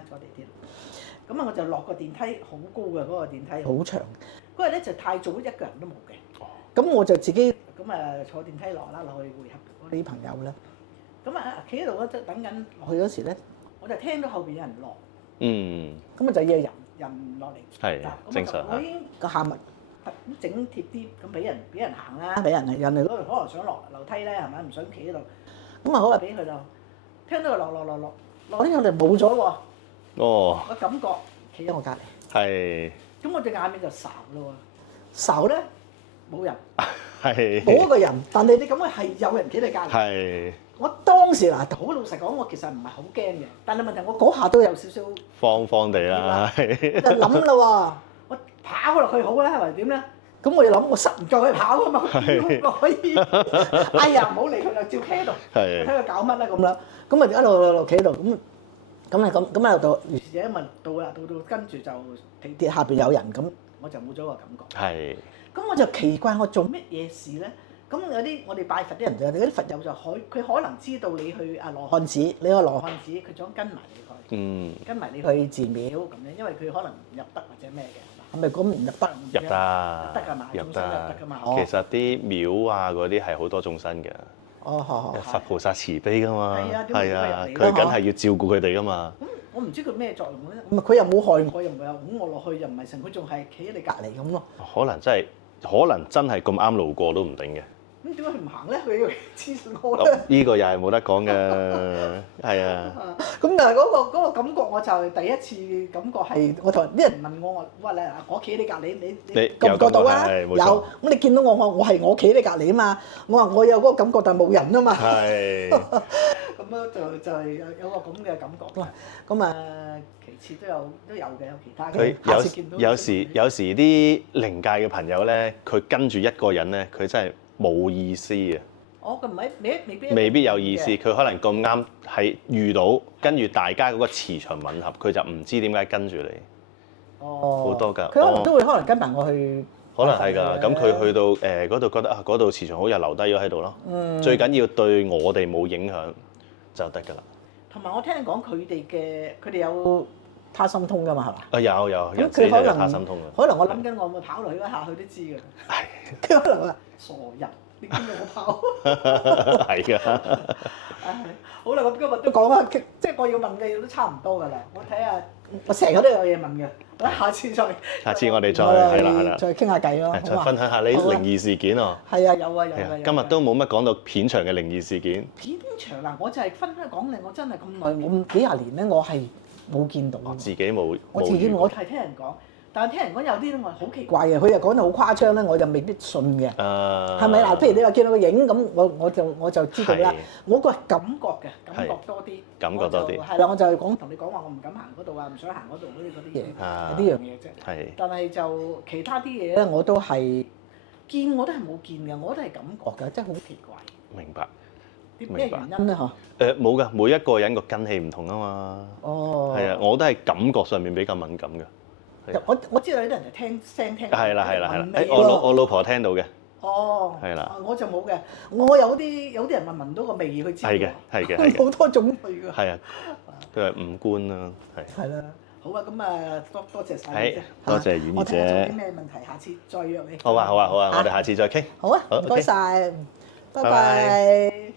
咁啊我就落個電梯，好高嘅嗰個電梯，好長。嗰日咧就太早，一個人都冇嘅。咁我就自己咁坐電梯落去會合我啲朋友啦。咁企喺度嗰陣等緊落去嗰時咧，我就聽到後邊有人落。咁就有人落嚟。係正常。我已經個下物咁整貼啲，咁俾人行啦，俾人嚟嗰度可能想落樓梯咧，係咪？唔想企喺度。咁啊好啊，俾佢就聽到佢落呢個就冇咗喎。我感覺企喺我隔離。係。咁我隻眼尾就睄咯喎，睄咧冇人，係冇一個人，但係你咁嘅係有人企喺隔離。係。我當時嗱，好老實講，我其實唔係好驚嘅，但係問題我嗰下都有少少慌地啦，就諗啦喎，我跑落去好咧，或者點咧？咁我要諗，我實唔夠佢跑啊嘛，我可以，哎呀唔好理佢啦，照企喺度，睇佢搞乜啦咁啦，咁啊一路企喺度咁啊到，於是因為到跟住就地鐵下邊有人，咁我就冇咗個感覺。係。咁我就奇怪我做乜嘢事咧？咁有啲我哋拜佛啲人就有啲佛友就佢可能知道你去羅漢寺，你去羅漢寺，佢想跟埋你去，跟埋你去寺廟咁樣，因為佢可能唔入得或者咩嘅，係咪咁唔入得？入得㗎嘛，入得㗎嘛。其實啲廟啊嗰啲係好多眾生嘅。佛菩薩慈悲㗎嘛，係啊，佢梗係要照顧佢哋㗎嘛。咁我唔知佢咩作用咧。佢又冇害我，又唔係拱我落去，又唔係成，佢仲係企喺你隔離咁咯。可能真係咁啱路過都唔定嘅。咁點解佢唔行咧？佢要黐住我咧？呢個又係冇得講嘅，係啊。咁但係嗰個感覺，我就係第一次感覺係我同啲人問我話咧，我企喺你隔離，你覺唔覺到啊？有。咁你見到我係我企喺你隔離啊嘛。我話我有嗰個感覺，但係冇人啊嘛。係。咁樣就係有個咁嘅感覺啦。咁其次都有嘅，有其他嘅。佢有時啲靈界嘅朋友咧，佢跟住一個人咧，佢真係冇意思啊！佢唔係未必有意思，佢可能咁啱係遇到，跟住大家嗰個磁場吻合，佢就唔知點解跟住你。好多㗎。佢可能都會跟埋我去。可能係㗎，咁佢去到嗰度覺得嗰度磁場好，又留低咗喺度咯。最緊要對我哋冇影響就得㗎啦。同埋我聽講佢哋有他心通㗎嘛，係嘛？有，咁佢可能他心通㗎。可能我諗緊我會跑落去一下，佢都知㗎。係。佢可能話傻人。你跟住我跑，係㗎。好啦，咁今日都講啦，即係我要問嘅嘢都差唔多㗎啦。我睇下，我成日都有嘢問嘅。下次我哋再係啦，再傾下偈咯，再分享下你靈異事件喎。係啊，有啊。今日都冇乜講到片場嘅靈異事件。片場嗱，我就係分開講嚟，我真係咁耐，我幾廿年咧，我係冇見到。我自己冇。我係聽人講。但係聽人講有啲咧，我好奇怪嘅，佢又講得好誇張咧，我就未必信嘅。係咪嗱？譬如你話見到個影咁，我就知道啦。我個感覺嘅，感覺多啲。感覺多啲。係啦，我就係同你講話，我唔敢行嗰度啊，唔想行嗰度嗰啲嘢，係呢樣嘢啫。係。但係就其他啲嘢咧，我都係見，我都係冇見嘅，我都係感覺嘅，真係好奇怪。明白。啲咩原因咧？嗬？冇㗎，每一個人個根氣唔同啊嘛。哦。係啊，我都係感覺上面比較敏感嘅。我知道有啲人係聽聲聽。係啦。我老婆聽到嘅。哦。係啦。我就冇嘅，我有啲人話聞到個味去知。係嘅。好多種類㗎。係啊。佢係五官啦，係。係啦。好啊，咁多謝晒你啫。多謝婉儀姐。我睇下仲有啲咩問題，下次再約你。好啊，我哋下次再傾。好啊，唔該晒，拜拜。